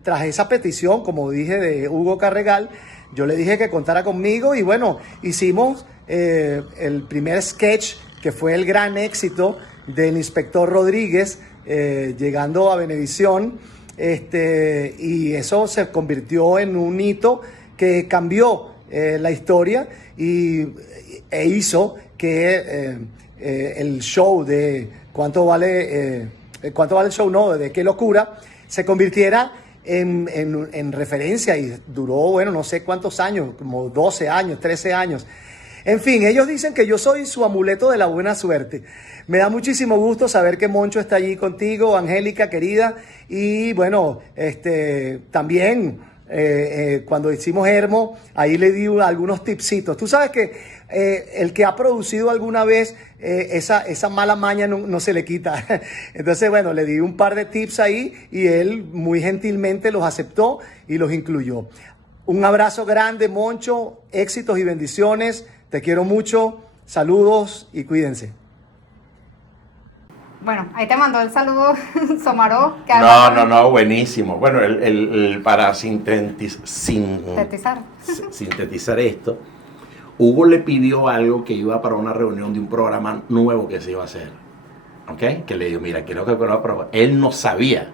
tras esa petición, como dije, de Hugo Carregal, yo le dije que contara conmigo y bueno, hicimos el primer sketch que fue el gran éxito del inspector Rodríguez, llegando a Venevisión, y eso se convirtió en un hito que cambió la historia e hizo que el show de ¿Cuánto vale el show? No, de Qué Locura, se convirtiera en referencia y duró, bueno, no sé cuántos años, como 12 años, 13 años. En fin, ellos dicen que yo soy su amuleto de la buena suerte. Me da muchísimo gusto saber que Moncho está allí contigo, Angélica, querida. Y bueno, también cuando hicimos Hermo, ahí le di algunos tipsitos. Tú sabes que el que ha producido alguna vez esa mala maña no se le quita. Entonces, bueno, le di un par de tips ahí y él muy gentilmente los aceptó y los incluyó. Un abrazo grande, Moncho, éxitos y bendiciones. Te quiero mucho, saludos y cuídense. Bueno, ahí te mandó el saludo Somaro. No, buenísimo. Bueno, para sintetizar esto, Hugo le pidió algo que iba para una reunión de un programa nuevo que se iba a hacer. ¿Ok? Que le dijo, mira, quiero que él no sabía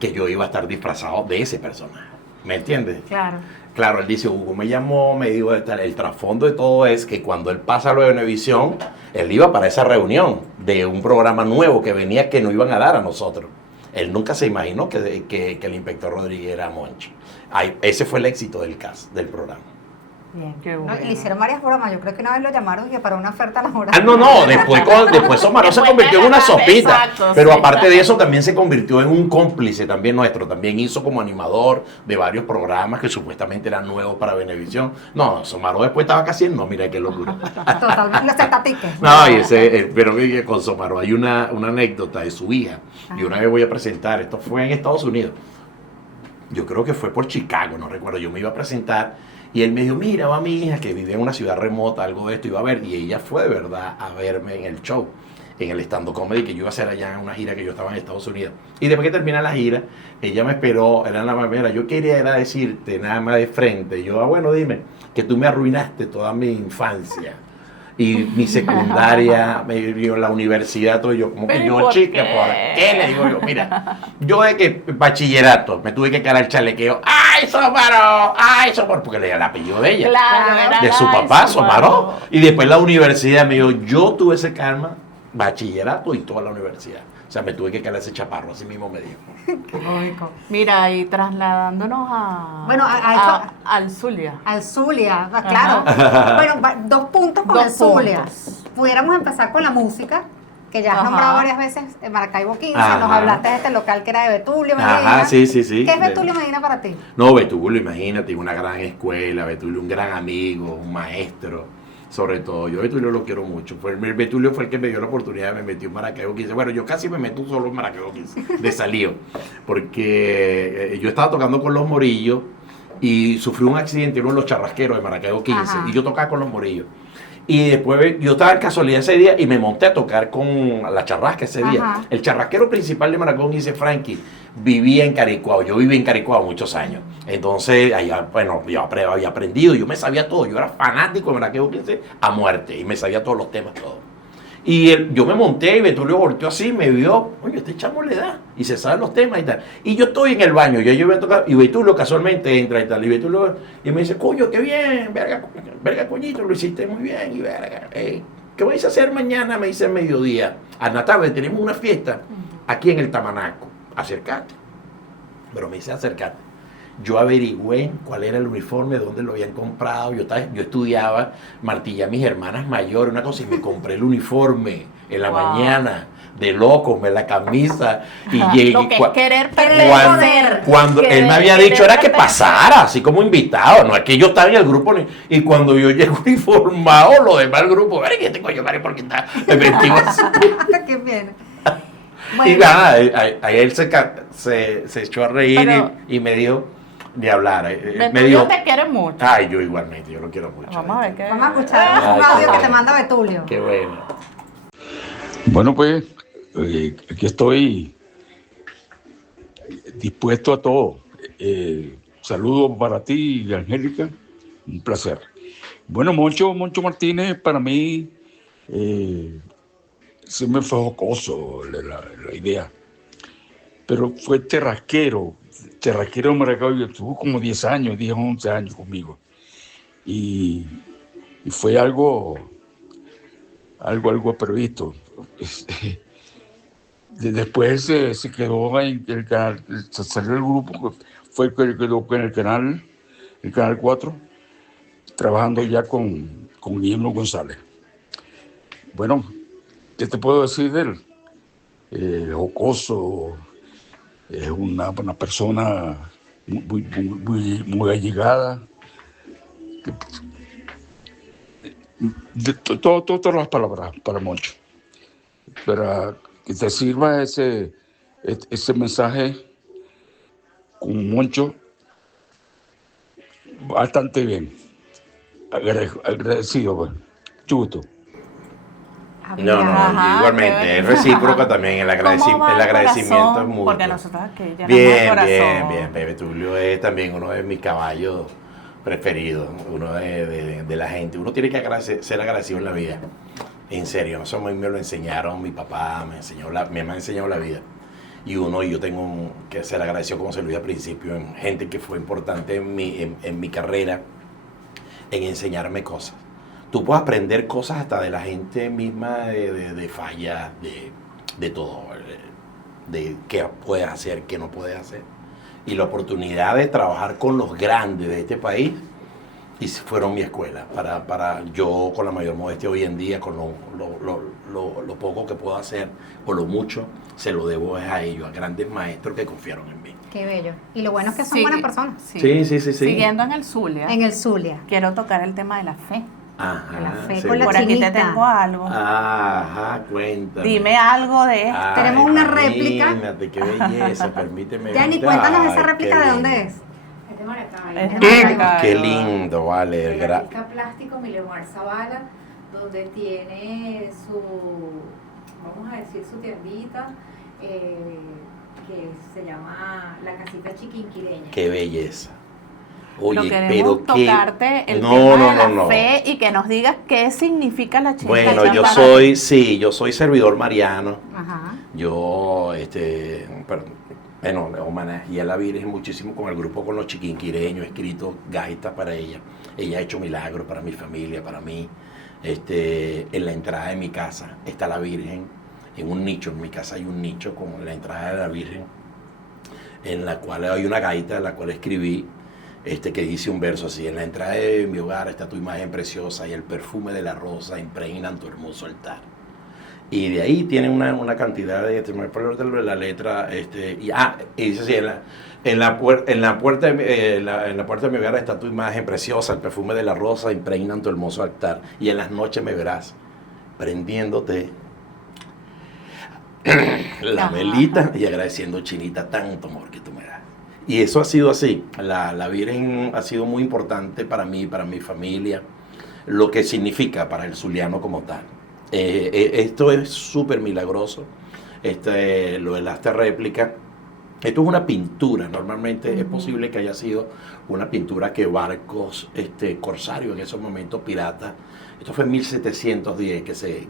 que yo iba a estar disfrazado de ese personaje. ¿Me entiendes? Claro. Claro, él dice, Hugo me llamó, me dijo, el trasfondo de todo es que cuando él pasa a lo de Venevisión, él iba para esa reunión de un programa nuevo que venía que nos iban a dar a nosotros. Él nunca se imaginó que el inspector Rodríguez era Moncho. Ese fue el éxito del cast, del programa. Bien, qué bueno. Le hicieron varias bromas. Yo creo que una vez lo llamaron que para una oferta laboral. Después Somaro se convirtió en una sopita. Exacto, pero sí, aparte de eso, también se convirtió en un cómplice también nuestro. También hizo como animador de varios programas que supuestamente eran nuevos para Venevisión. No, Somaro después estaba casi en mira qué locura. Totalmente, los tectatiques. No, pero con Somaro hay una anécdota de su hija. Y una vez voy a presentar, esto fue en Estados Unidos. Yo creo que fue por Chicago, no recuerdo. Yo me iba a presentar. Y él me dijo, mira, va mi hija que vive en una ciudad remota, algo de esto iba a ver. Y ella fue de verdad a verme en el show, en el stand-up comedy que yo iba a hacer allá en una gira que yo estaba en Estados Unidos. Y después que termina la gira, ella me esperó, era la primera. Yo quería era decirte nada más de frente. Yo, bueno, dime, que tú me arruinaste toda mi infancia. Y mi secundaria, la universidad, todo yo, como que yo, chica, ¿por qué? Le digo yo, mira, yo de que bachillerato me tuve que quedar el chalequeo, ¡ay, Somaro! Porque le dio el apellido de ella, claro, de su papá, Somaro. Y después la universidad me dijo, yo tuve ese karma bachillerato y toda la universidad. O sea, me tuve que calar ese chaparro, así mismo me dijo. Lógico. Mira, y trasladándonos Bueno, al Zulia. al Zulia, claro. Bueno, 2 puntos con Dos el Zulia. puntos. Pudiéramos empezar con la música, que ya has Ajá. nombrado varias veces en Maracaibo 15, Ajá. nos hablaste de este local que era de Betulio Medina. Ajá, sí. ¿Qué es Betulio Medina para ti? No, Betulio, imagínate, una gran escuela, Betulio, un gran amigo, un maestro, sobre todo. Yo Betulio lo quiero mucho. Betulio fue el que me dio la oportunidad, me metió en Maracaibo 15. Bueno, yo casi me meto solo en Maracaibo 15, de salido, porque yo estaba tocando con Los Morillos y sufrí un accidente en uno de los charrasqueros de Maracaibo 15, Ajá. y yo tocaba con Los Morillos. Y después yo estaba en casualidad ese día y me monté a tocar con la charrasca ese día. Ajá. El charrasquero principal de Maracaibo 15, Frankie, vivía en Caricuao. Yo viví en Caricuao muchos años. Entonces, allá, bueno, yo había aprendido, yo me sabía todo. Yo era fanático de Maracaibo 15 a muerte y me sabía todos los temas, todo. Y yo me monté y Betulio volteó así, me vio, oye, este chamo le da y se sabe los temas y tal. Y yo estoy en el baño, yo iba a tocar, y Betulio casualmente entra y tal. Y Betulio y me dice, coño, qué bien, verga, coñito, lo hiciste muy bien. Y verga, ¿qué vais a hacer mañana? Me dice al mediodía. A la tarde tenemos una fiesta aquí en el Tamanaco. Acércate. Pero me dice, acércate. Yo averigüé cuál era el uniforme, dónde lo habían comprado. Yo estudiaba, martillé a mis hermanas mayores, una cosa, y me compré el uniforme en la mañana, de loco, la camisa. Y llegué. Lo que es querer pertenecer. Cuando él me había dicho era que pasara, así como invitado, no es que yo estaba en el grupo. Y cuando yo llego uniformado, lo demás del grupo, ¿ver qué tengo yo, Mari? Porque está vestido así. Qué bien. Y Bueno, nada, a él se echó a reír Pero- y me dijo de hablar. Me Betulio dijo, te quiere mucho. ay, yo igualmente, yo lo quiero mucho. Vamos a ver qué. vamos a escuchar Ay, un audio qué que te bueno. manda Betulio. Qué bueno. Bueno, pues aquí estoy dispuesto a todo. Saludos para ti, Angélica. Un placer. Bueno, Moncho Martínez, para mí se me fue jocoso la idea. Pero fue terrasquero de Maracaibo. Estuvo como 10 años, 10, 11 años conmigo. Y fue algo previsto. Después se quedó en el canal, se salió del grupo, fue el que quedó en el canal 4, trabajando ya con Guillermo González. Bueno, ¿qué te puedo decir de él? Jocoso, es una persona muy allegada. Todas las palabras para Moncho, para que te sirva ese mensaje con Moncho bastante bien. Agradecido, pues. Chuto. No, Ajá, igualmente, qué es bueno. recíproco también, el ¿Cómo va el agradecimiento corazón? es mutuo. Porque nosotros aquí llenamos el Bien, corazón. bien. Betulio es también uno de mis caballos preferidos, uno de la gente. Uno tiene que ser agradecido en la vida, en serio. Eso a mí me lo enseñaron, mi papá mi mamá me ha enseñado la vida. Y yo tengo que ser agradecido, como se lo dije al principio, en gente que fue importante en mi carrera, en enseñarme cosas. Tú puedes aprender cosas hasta de la gente misma, de fallas, de todo, de qué puedes hacer, qué no puedes hacer. Y la oportunidad de trabajar con los grandes de este país y fueron mi escuela. Para yo, con la mayor modestia hoy en día, con lo poco que puedo hacer, o lo mucho, se lo debo a ellos, a grandes maestros que confiaron en mí. Qué bello. Y lo bueno es que son Sigue- buenas personas. Sí. Siguiendo en el Zulia, En el Zulia. quiero tocar el tema de la fe. Ajá, La fe seguro. con la Por aquí te chinita. tengo algo. Ajá, cuéntame. Dime algo de esto. Ay, Tenemos una réplica. Imagínate, qué belleza, permíteme. Yani, Ay, cuéntanos esa qué réplica de dónde lindo. es. Es de Maracaibo. Es de Qué, Maracaibo. qué lindo, vale. El artista plástico Milemar Zavala, donde tiene vamos a decir, su tiendita, que se llama La Casita Chiquinquireña. Qué belleza. Pero Oye, queremos pero qué. tocarte el No, tema no, de la no. fe y que nos digas qué significa la chinita. Bueno, yo soy servidor mariano. Ajá. Yo, homenajé a la Virgen muchísimo con el grupo, con los chiquinquireños, he escrito gaitas para ella. Ella ha hecho milagros para mi familia, para mí. En la entrada de mi casa está la Virgen, en un nicho, en mi casa hay un nicho como en la entrada de la Virgen, en la cual hay una gaita, en la cual escribí, que dice un verso así: en la entrada de mi hogar está tu imagen preciosa y el perfume de la rosa impregnan tu hermoso altar. Y de ahí tiene una cantidad de, me acuerdo de la letra, y dice así: en la puerta de mi hogar está tu imagen preciosa, el perfume de la rosa impregnan tu hermoso altar, y en las noches me verás prendiéndote la velita y agradeciendo, Chinita, tanto amor que tú me das. Y eso ha sido así. La Virgen ha sido muy importante para mí, para mi familia, lo que significa para el zuliano como tal. Esto es súper milagroso, lo de la réplica. Esto es una pintura, normalmente es posible que haya sido una pintura que barcos corsarios en esos momentos piratas. Esto fue en 1710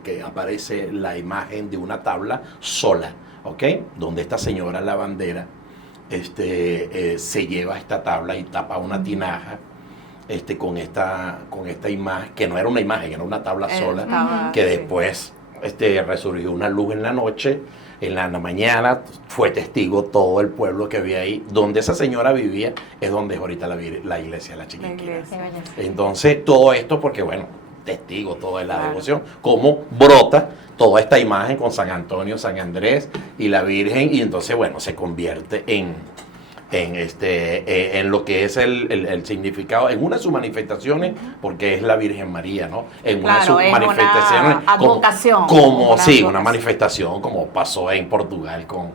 que aparece la imagen de una tabla sola, ¿ok? Donde esta señora, la bandera, se lleva esta tabla y tapa una tinaja con esta imagen, que no era una imagen, era una tabla sola, que después resurgió una luz en la noche. En la mañana fue testigo todo el pueblo que había ahí. Donde esa señora vivía es donde es ahorita la iglesia de la Chiquinquirá. Entonces, todo esto porque, bueno, testigo toda la devoción, cómo brota toda esta imagen con San Antonio, San Andrés y la Virgen, y entonces, bueno, se convierte en lo que es el significado, en una de sus manifestaciones, porque es la Virgen María, ¿no? En una de sus manifestaciones, una advocación. Una manifestación como pasó en Portugal con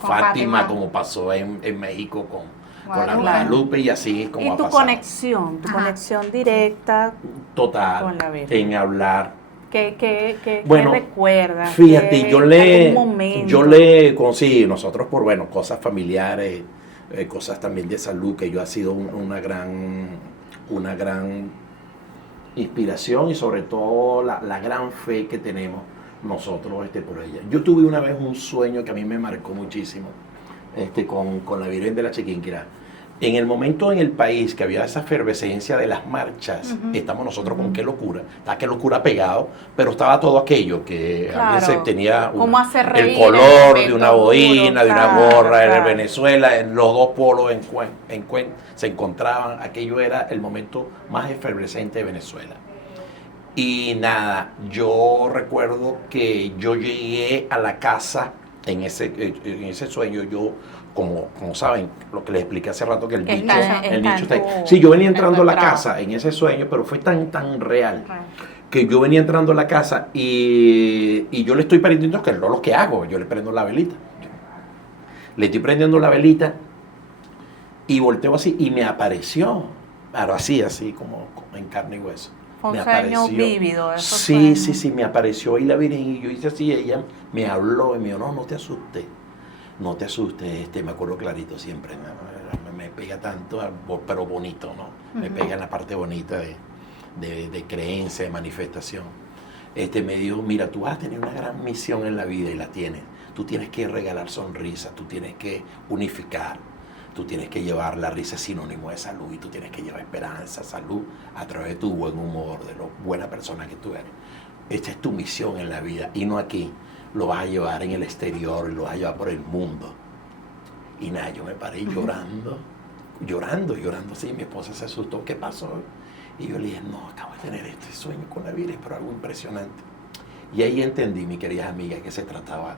Fátima, como pasó en México con la Guadalupe, y así como ha pasado. Y tu conexión directa total con la Virgen. En hablar. ¿Qué bueno, recuerdas? Fíjate, sí, nosotros por, cosas familiares, cosas también de salud, que yo ha sido una gran inspiración, y sobre todo la gran fe que tenemos nosotros por ella. Yo tuve una vez un sueño que a mí me marcó muchísimo, con la Virgen de la Chiquinquirá. En el momento en el país que había esa efervescencia de las marchas, estamos nosotros con Qué Locura, está Qué Locura pegado, pero estaba todo aquello que a veces tenía el color de una boina, de una gorra, de Venezuela, en los dos polos se encontraban. Aquello era el momento más efervescente de Venezuela. Y nada, yo recuerdo que yo llegué a la casa en ese sueño. Yo, como saben, lo que les expliqué hace rato, que el nicho está ahí. Sí, yo venía entrando a la casa en ese sueño, pero fue tan real que yo venía entrando a la casa y yo le estoy prendiendo, que es lo que hago, yo le prendo la velita. Le estoy prendiendo la velita y volteo así y me apareció, claro, así como en carne y hueso. Un sueño vívido. Sí, me apareció ahí la Virgen, y yo hice así, ella me habló y me dijo: no te asustes, me acuerdo clarito siempre, me pega tanto, pero bonito, ¿no? Me pega en la parte bonita de creencia, de manifestación. Me dijo: mira, tú vas a tener una gran misión en la vida, y la tienes. Tú tienes que regalar sonrisas, tú tienes que unificar, tú tienes que llevar la risa, sinónimo de salud, y tú tienes que llevar esperanza, salud, a través de tu buen humor, de lo buena persona que tú eres. Esta es tu misión en la vida, y no aquí. Lo vas a llevar en el exterior, y lo vas a llevar por el mundo. Y nada, yo me paré llorando, sí. Mi esposa se asustó: ¿qué pasó? Y yo le dije: no, acabo de tener este sueño con la Virgen, pero algo impresionante. Y ahí entendí, mi querida amiga, que se trataba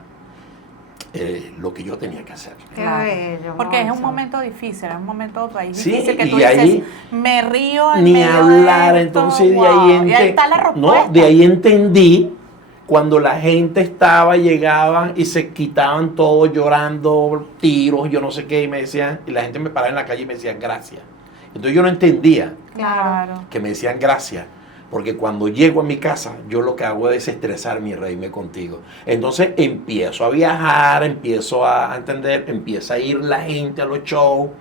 lo que yo tenía que hacer. Claro. Porque es un momento difícil, es un momento difícil, que tú dices: ahí, me río en ni medio hablar. De esto, entonces wow. de ahí está la respuesta. de ahí entendí cuando la gente llegaban y se quitaban todo llorando, tiros, yo no sé qué, y me decían, y la gente me paraba en la calle y me decían gracias. Entonces yo no entendía que me decían gracias. Porque cuando llego a mi casa, yo lo que hago es desestresarme y reírme contigo. Entonces empiezo a viajar, empiezo a entender, empieza a ir la gente a los shows,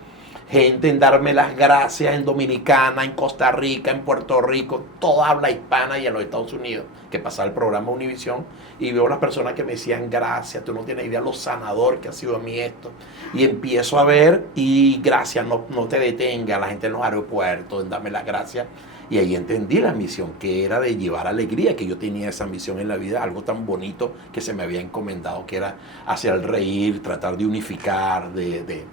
gente en darme las gracias en Dominicana, en Costa Rica, en Puerto Rico, toda habla hispana, y en los Estados Unidos, que pasaba el programa Univisión, y veo las personas que me decían gracias, tú no tienes idea lo sanador que ha sido a mí esto. Y empiezo a ver, y gracias, no te detenga, la gente en los aeropuertos, en darme las gracias. Y ahí entendí la misión, que era de llevar alegría, que yo tenía esa misión en la vida, algo tan bonito que se me había encomendado, que era hacer el reír, tratar de unificar, de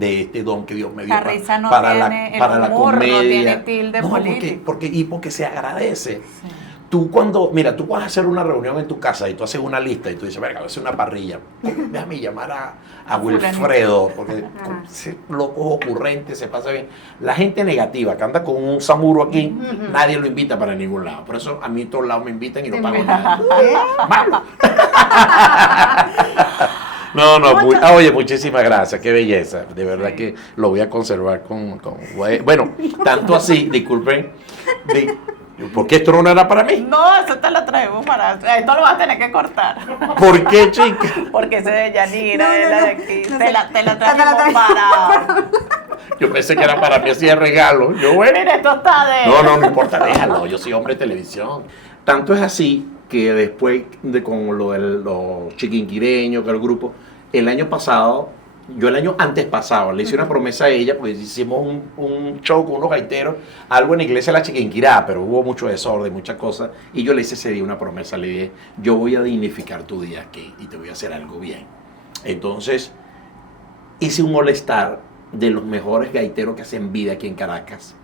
este don que Dios me dio La risa no para tiene, para el la humor comedia. no tiene tilde No, político. porque se agradece. Sí. Tú vas a hacer una reunión en tu casa y tú haces una lista y tú dices, verga, voy a hacer una parrilla. Déjame llamar a Wilfredo, porque ese loco ocurrente, se pasa bien. La gente negativa que anda con un samuro aquí, nadie lo invita para ningún lado. Por eso a mí en todos lados me invitan y no pago nada. Malo. Oye, muchísimas gracias, qué belleza. De verdad que lo voy a conservar bueno, tanto así, disculpen. ¿Por qué esto no era para mí? No, eso te lo traemos para... Esto lo vas a tener que cortar. ¿Por qué, chica? Porque ese de Yanira, de la de aquí, te la trajimos trajimos. para... Yo pensé que era para mí así de regalo. Mira, esto está de... No importa, déjalo. Yo soy hombre de televisión. Tanto es así que después con lo de los chiquinquireños, que el grupo, el año antes pasado, le hice una promesa a ella, pues hicimos un show con unos gaiteros, algo en la iglesia de la Chiquinquirá, pero hubo mucho desorden, muchas cosas, y yo le hice ese día una promesa, le dije, yo voy a dignificar tu día aquí y te voy a hacer algo bien. Entonces, hice un all-star de los mejores gaiteros que hacen vida aquí en Caracas,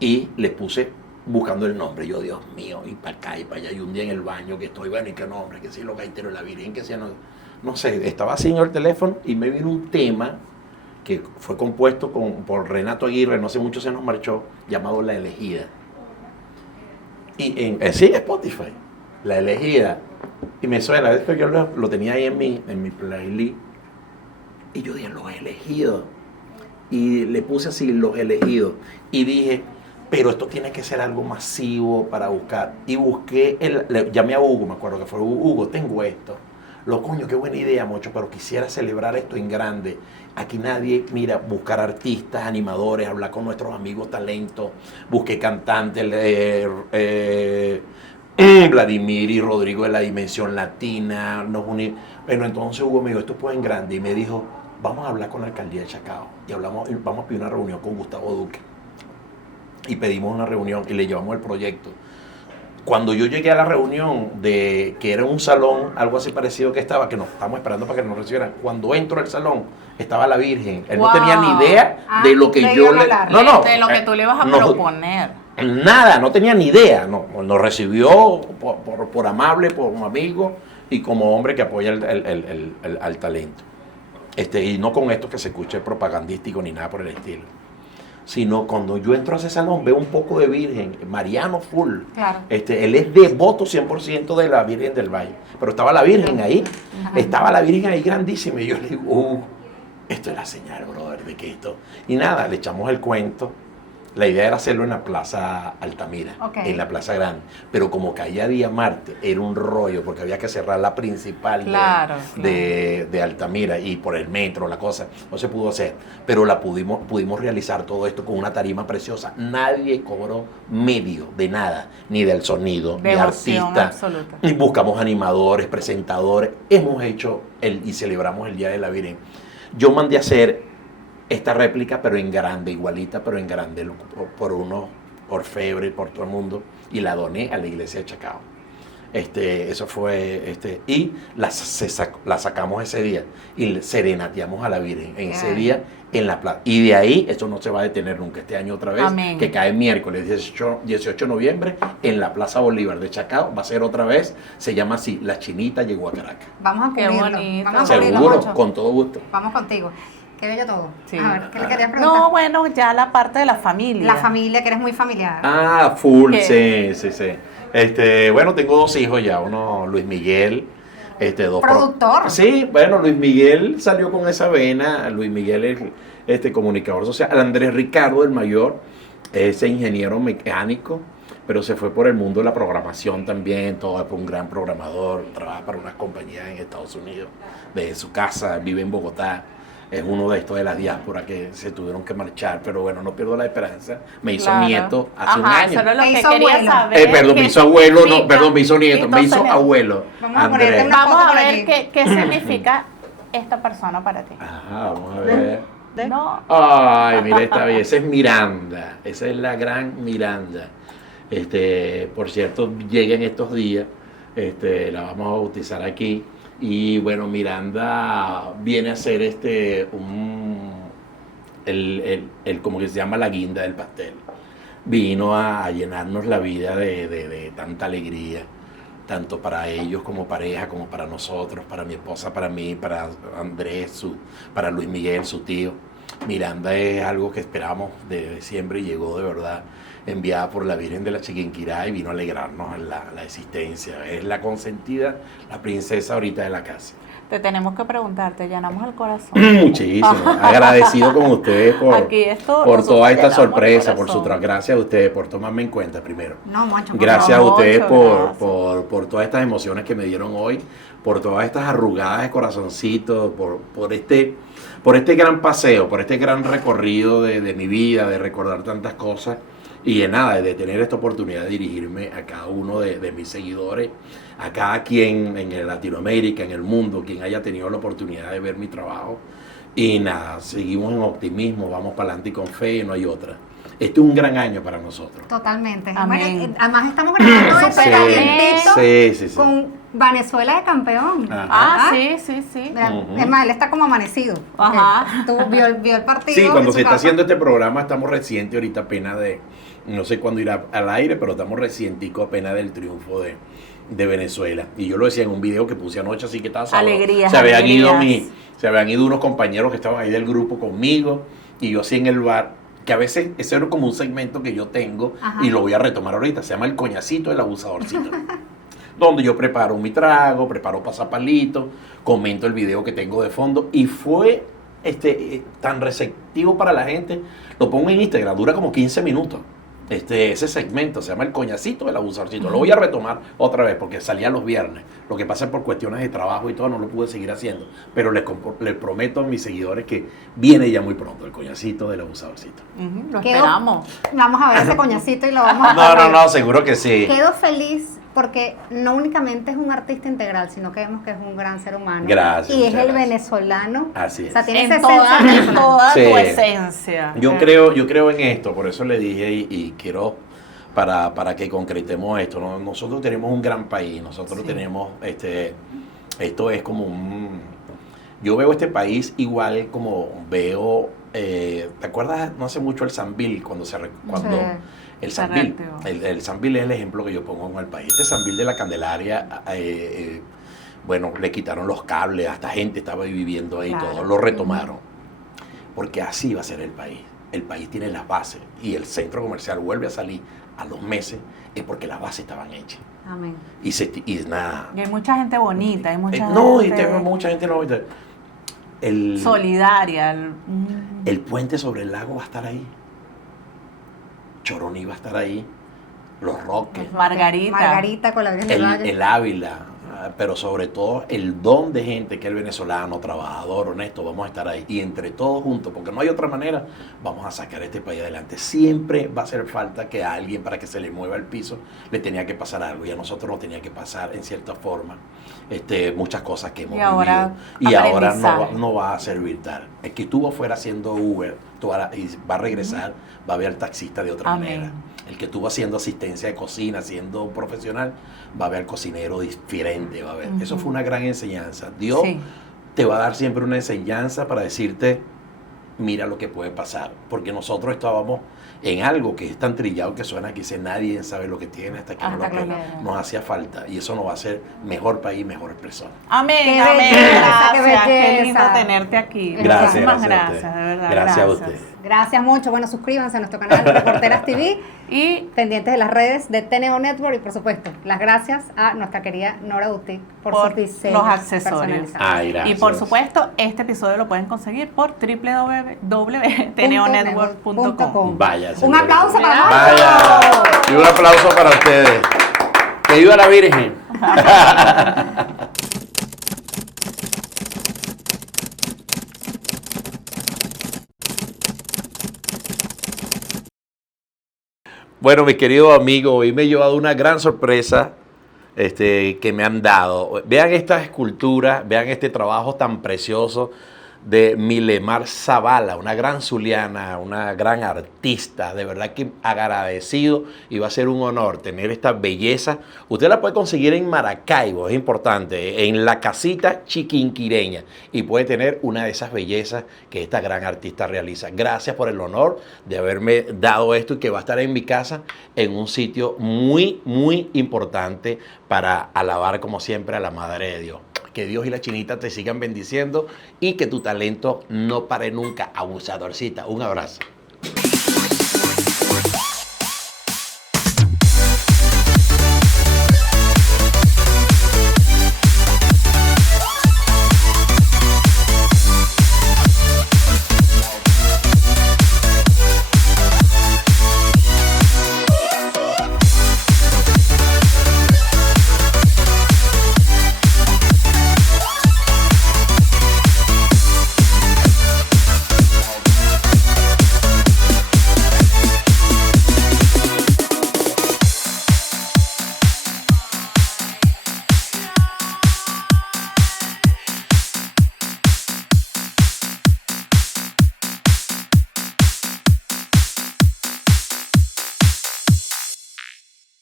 y le puse buscando el nombre, yo, Dios mío, y para acá y para allá, y un día en el baño que estoy, bueno, y qué nombre, que si los gaiteros de la Virgen, que si no sé, estaba así en el teléfono y me vino un tema que fue compuesto por Renato Aguirre, no hace mucho se nos marchó, llamado La Elegida. Y sí, Spotify, La Elegida. Y me suena, es que yo lo tenía ahí en mi playlist. Y yo dije, Los Elegidos. Y le puse así, Los Elegidos. Y dije, pero esto tiene que ser algo masivo para buscar. Y busqué, llamé a Hugo, me acuerdo que fue Hugo, tengo esto. Coño, qué buena idea, Mocho, pero quisiera celebrar esto en grande. Aquí nadie, mira, buscar artistas, animadores, hablar con nuestros amigos, talentos, busqué cantantes, Vladimir y Rodrigo de la Dimensión Latina, nos unimos. Bueno, entonces Hugo me dijo, esto puede en grande, y me dijo, vamos a hablar con la alcaldía de Chacao, y vamos a pedir una reunión con Gustavo Duque. Y pedimos una reunión y le llevamos el proyecto. Cuando yo llegué a la reunión que era un salón, algo así parecido que nos estábamos esperando para que nos recibieran. Cuando entro al salón, estaba la Virgen. Él no tenía ni idea de lo que yo le... de lo que tú le ibas a proponer. Nada, no tenía ni idea. Nos recibió por amable, por un amigo y como hombre que apoya al talento. Y no con esto que se escuche propagandístico ni nada por el estilo. Sino cuando yo entro a ese salón veo un poco de Virgen, Mariano full. Claro. Él es devoto 100% de la Virgen del Valle, pero estaba la Virgen ahí, grandísima, y yo le digo, esto es la señal, brother, de que esto... Y nada, le echamos el cuento. La idea era hacerlo en la Plaza Altamira, en la Plaza Grande, pero como caía día martes, era un rollo, porque había que cerrar la principal de Altamira, y por el metro, la cosa, no se pudo hacer, pero pudimos realizar todo esto con una tarima preciosa. Nadie cobró medio de nada, ni del sonido, ni artista, y buscamos animadores, presentadores, hemos hecho y celebramos el Día de la Virgen. Yo mandé a hacer esta réplica, pero en grande, igualita, pero en grande, por orfebre, por todo el mundo, y la doné a la iglesia de Chacao. Eso fue, y la sacamos ese día, y serenateamos a la Virgen en ese día en la plaza. Y de ahí, esto no se va a detener nunca, este año otra vez, Amén. que cae miércoles 18 de noviembre, en la Plaza Bolívar de Chacao, va a ser otra vez, se llama así, La Chinita llegó a Caracas. Vamos a Qué cubrirlo. bonito. Vamos a cubrirlo, Seguro, Mocho. con todo gusto. Vamos contigo. Qué bello todo. Sí. A ver, ¿qué le querías preguntar? No, bueno, ya la parte de la familia. La familia, que eres muy familiar. Full, ¿Qué? sí. Bueno, tengo 2 hijos ya, uno Luis Miguel, 2 ¿Productor? Sí, bueno, Luis Miguel salió con esa vena. Luis Miguel es comunicador social. Andrés Ricardo, el mayor, es ingeniero mecánico, pero se fue por el mundo de la programación también, todo es un gran programador, trabaja para unas compañías en Estados Unidos, desde su casa, vive en Bogotá. Es uno de estos de la diáspora que se tuvieron que marchar, pero bueno, no pierdo la esperanza. Me hizo nieto hace un año. Eso era lo Me que hizo quería abuelo. saber. Perdón, me ¿Qué hizo abuelo, significa? me hizo nieto, me hizo Entonces, abuelo. Vamos a ponerte Andrés. una Vamos foto a por ver allí. qué significa esta persona para ti. Ajá, vamos a ver. No. Ay, mira esta vez, esa es Miranda, esa es la gran Miranda. Por cierto, llega en estos días, la vamos a bautizar aquí. Y bueno, Miranda viene a ser como que se llama la guinda del pastel. Vino a llenarnos la vida de tanta alegría, tanto para ellos como pareja, como para nosotros, para mi esposa, para mí, para Andrés, para Luis Miguel, su tío. Miranda es algo que esperamos desde siempre y llegó de verdad enviada por la Virgen de la Chiquinquirá y vino a alegrarnos en la existencia. Es la consentida, la princesa ahorita de la casa. Te tenemos que preguntar, te llenamos el corazón. Muchísimo. Agradecido con ustedes por toda esta sorpresa, por su trabajo. Gracias a ustedes por tomarme en cuenta primero. No, mucho. Gracias a ustedes gracias. por todas estas emociones que me dieron hoy, por todas estas arrugadas de corazoncito, por este gran paseo, por este gran recorrido de mi vida, de recordar tantas cosas. Y de nada, de tener esta oportunidad de dirigirme a cada uno de mis seguidores, a cada quien en Latinoamérica, en el mundo, quien haya tenido la oportunidad de ver mi trabajo. Y nada, seguimos en optimismo, vamos para adelante y con fe, no hay otra. Este es un gran año para nosotros. Totalmente. Amén. Bueno, además estamos grabando esto Sí, calientito sí. con Venezuela de campeón. Ajá. Sí. Mira, Ujú. Es más, él está como amanecido. Ajá. Vio el partido. Sí, cuando en se su está casa. haciendo este programa estamos recientes ahorita apenas no sé cuándo irá al aire, pero estamos recientico apenas del triunfo de Venezuela. Y yo lo decía en un video que puse anoche, así que estaba sábado. Alegrías, Se habían alegrías. ido unos compañeros que estaban ahí del grupo conmigo y yo así en el bar, que a veces ese era como un segmento que yo tengo. Ajá. Y lo voy a retomar ahorita, se llama El Coñacito del Abusadorcito. Donde yo preparo mi trago, preparo pasapalito, comento el video que tengo de fondo y fue tan receptivo para la gente. Lo pongo en Instagram, dura como 15 minutos. Ese segmento se llama El Coñacito del Abusadorcito. Lo voy a retomar otra vez porque salía los viernes. Lo que pasa es por cuestiones de trabajo y todo no lo pude seguir haciendo. Pero les prometo a mis seguidores que viene ya muy pronto El Coñacito del Abusadorcito. Lo Quedó- esperamos. Vamos a ver ese coñacito y lo vamos a No, seguro que sí. Quedo feliz porque no únicamente es un artista integral, sino que vemos que es un gran ser humano. Gracias, Y es muchas el gracias. venezolano. Así es. O sea, tiene En esa toda, esencia en venezolana. toda Sí. tu esencia. Yo creo en esto, por eso le dije y quiero para que concretemos esto, ¿no? Nosotros tenemos un gran país, nosotros tenemos esto es como yo veo este país igual como veo ¿te acuerdas no hace mucho el Sambil cuando Sí. el Se Sambil, reactivó. el Sambil es el ejemplo que yo pongo en el país. Este Sambil de la Candelaria bueno, le quitaron los cables, hasta gente estaba viviendo ahí, Claro. todo lo retomaron. Porque así va a ser el país. El país tiene las bases y el centro comercial vuelve a salir a los meses, es porque las bases estaban hechas. Amén. Y nada. Y hay mucha gente bonita, hay mucha No, y gente mucha gente no. El solidaria. el puente sobre el lago va a estar ahí. Choroní va a estar ahí. Los Roques. Margarita. Con la Virgen del Valle. El Ávila, pero sobre todo el don de gente que es el venezolano, trabajador, honesto, vamos a estar ahí. Y entre todos juntos, porque no hay otra manera, vamos a sacar este país adelante. Siempre va a hacer falta que a alguien, para que se le mueva el piso, le tenía que pasar algo. Y a nosotros nos tenía que pasar, en cierta forma, muchas cosas que hemos ahora, vivido. Y ahora aprendizaje. no va a servir tal. El que estuvo afuera haciendo Uber y va a regresar, va a ver al taxista de otra Amén. manera. El que estuvo haciendo asistencia de cocina, siendo un profesional, va a ver al cocinero diferente, va a ver. Eso fue una gran enseñanza. Dios Sí. te va a dar siempre una enseñanza para decirte, mira lo que puede pasar. Porque nosotros estábamos en algo que es tan trillado que suena que dice nadie sabe lo que tiene hasta que no Hasta lo que tiene. lo- Nos hacía falta. Y eso nos va a hacer mejor país, mejores personas. Amén, Qué amén. belleza, qué Gracias. Qué lindo belleza. tenerte aquí. Gracias, Muchísimas gracias a gracias, usted. de verdad. Gracias a usted. Gracias mucho. Bueno, suscríbanse a nuestro canal Reporteras TV, Y pendientes de las redes de TNO Network y por supuesto, las gracias a nuestra querida Nora Boutique por Por sus diseños los accesorios. personalizados. Ay, gracias. Y por supuesto, este episodio lo pueden conseguir por www.teneonetwork.com. Vaya. Un señorita. aplauso para Nora. Vaya. Y un aplauso para ustedes. Que viva la Virgen. Bueno, mis queridos amigos, hoy me he llevado una gran sorpresa que me han dado. Vean estas esculturas, vean este trabajo tan precioso de Milemar Zavala, una gran zuliana, una gran artista, de verdad que agradecido, y va a ser un honor tener esta belleza. Usted la puede conseguir en Maracaibo, es importante, en la casita chiquinquireña, y puede tener una de esas bellezas que esta gran artista realiza. Gracias por el honor de haberme dado esto, y que va a estar en mi casa, en un sitio muy, muy importante para alabar como siempre a la Madre de Dios. Que Dios y la Chinita te sigan bendiciendo y que tu talento no pare nunca, abusadorcita. Un abrazo.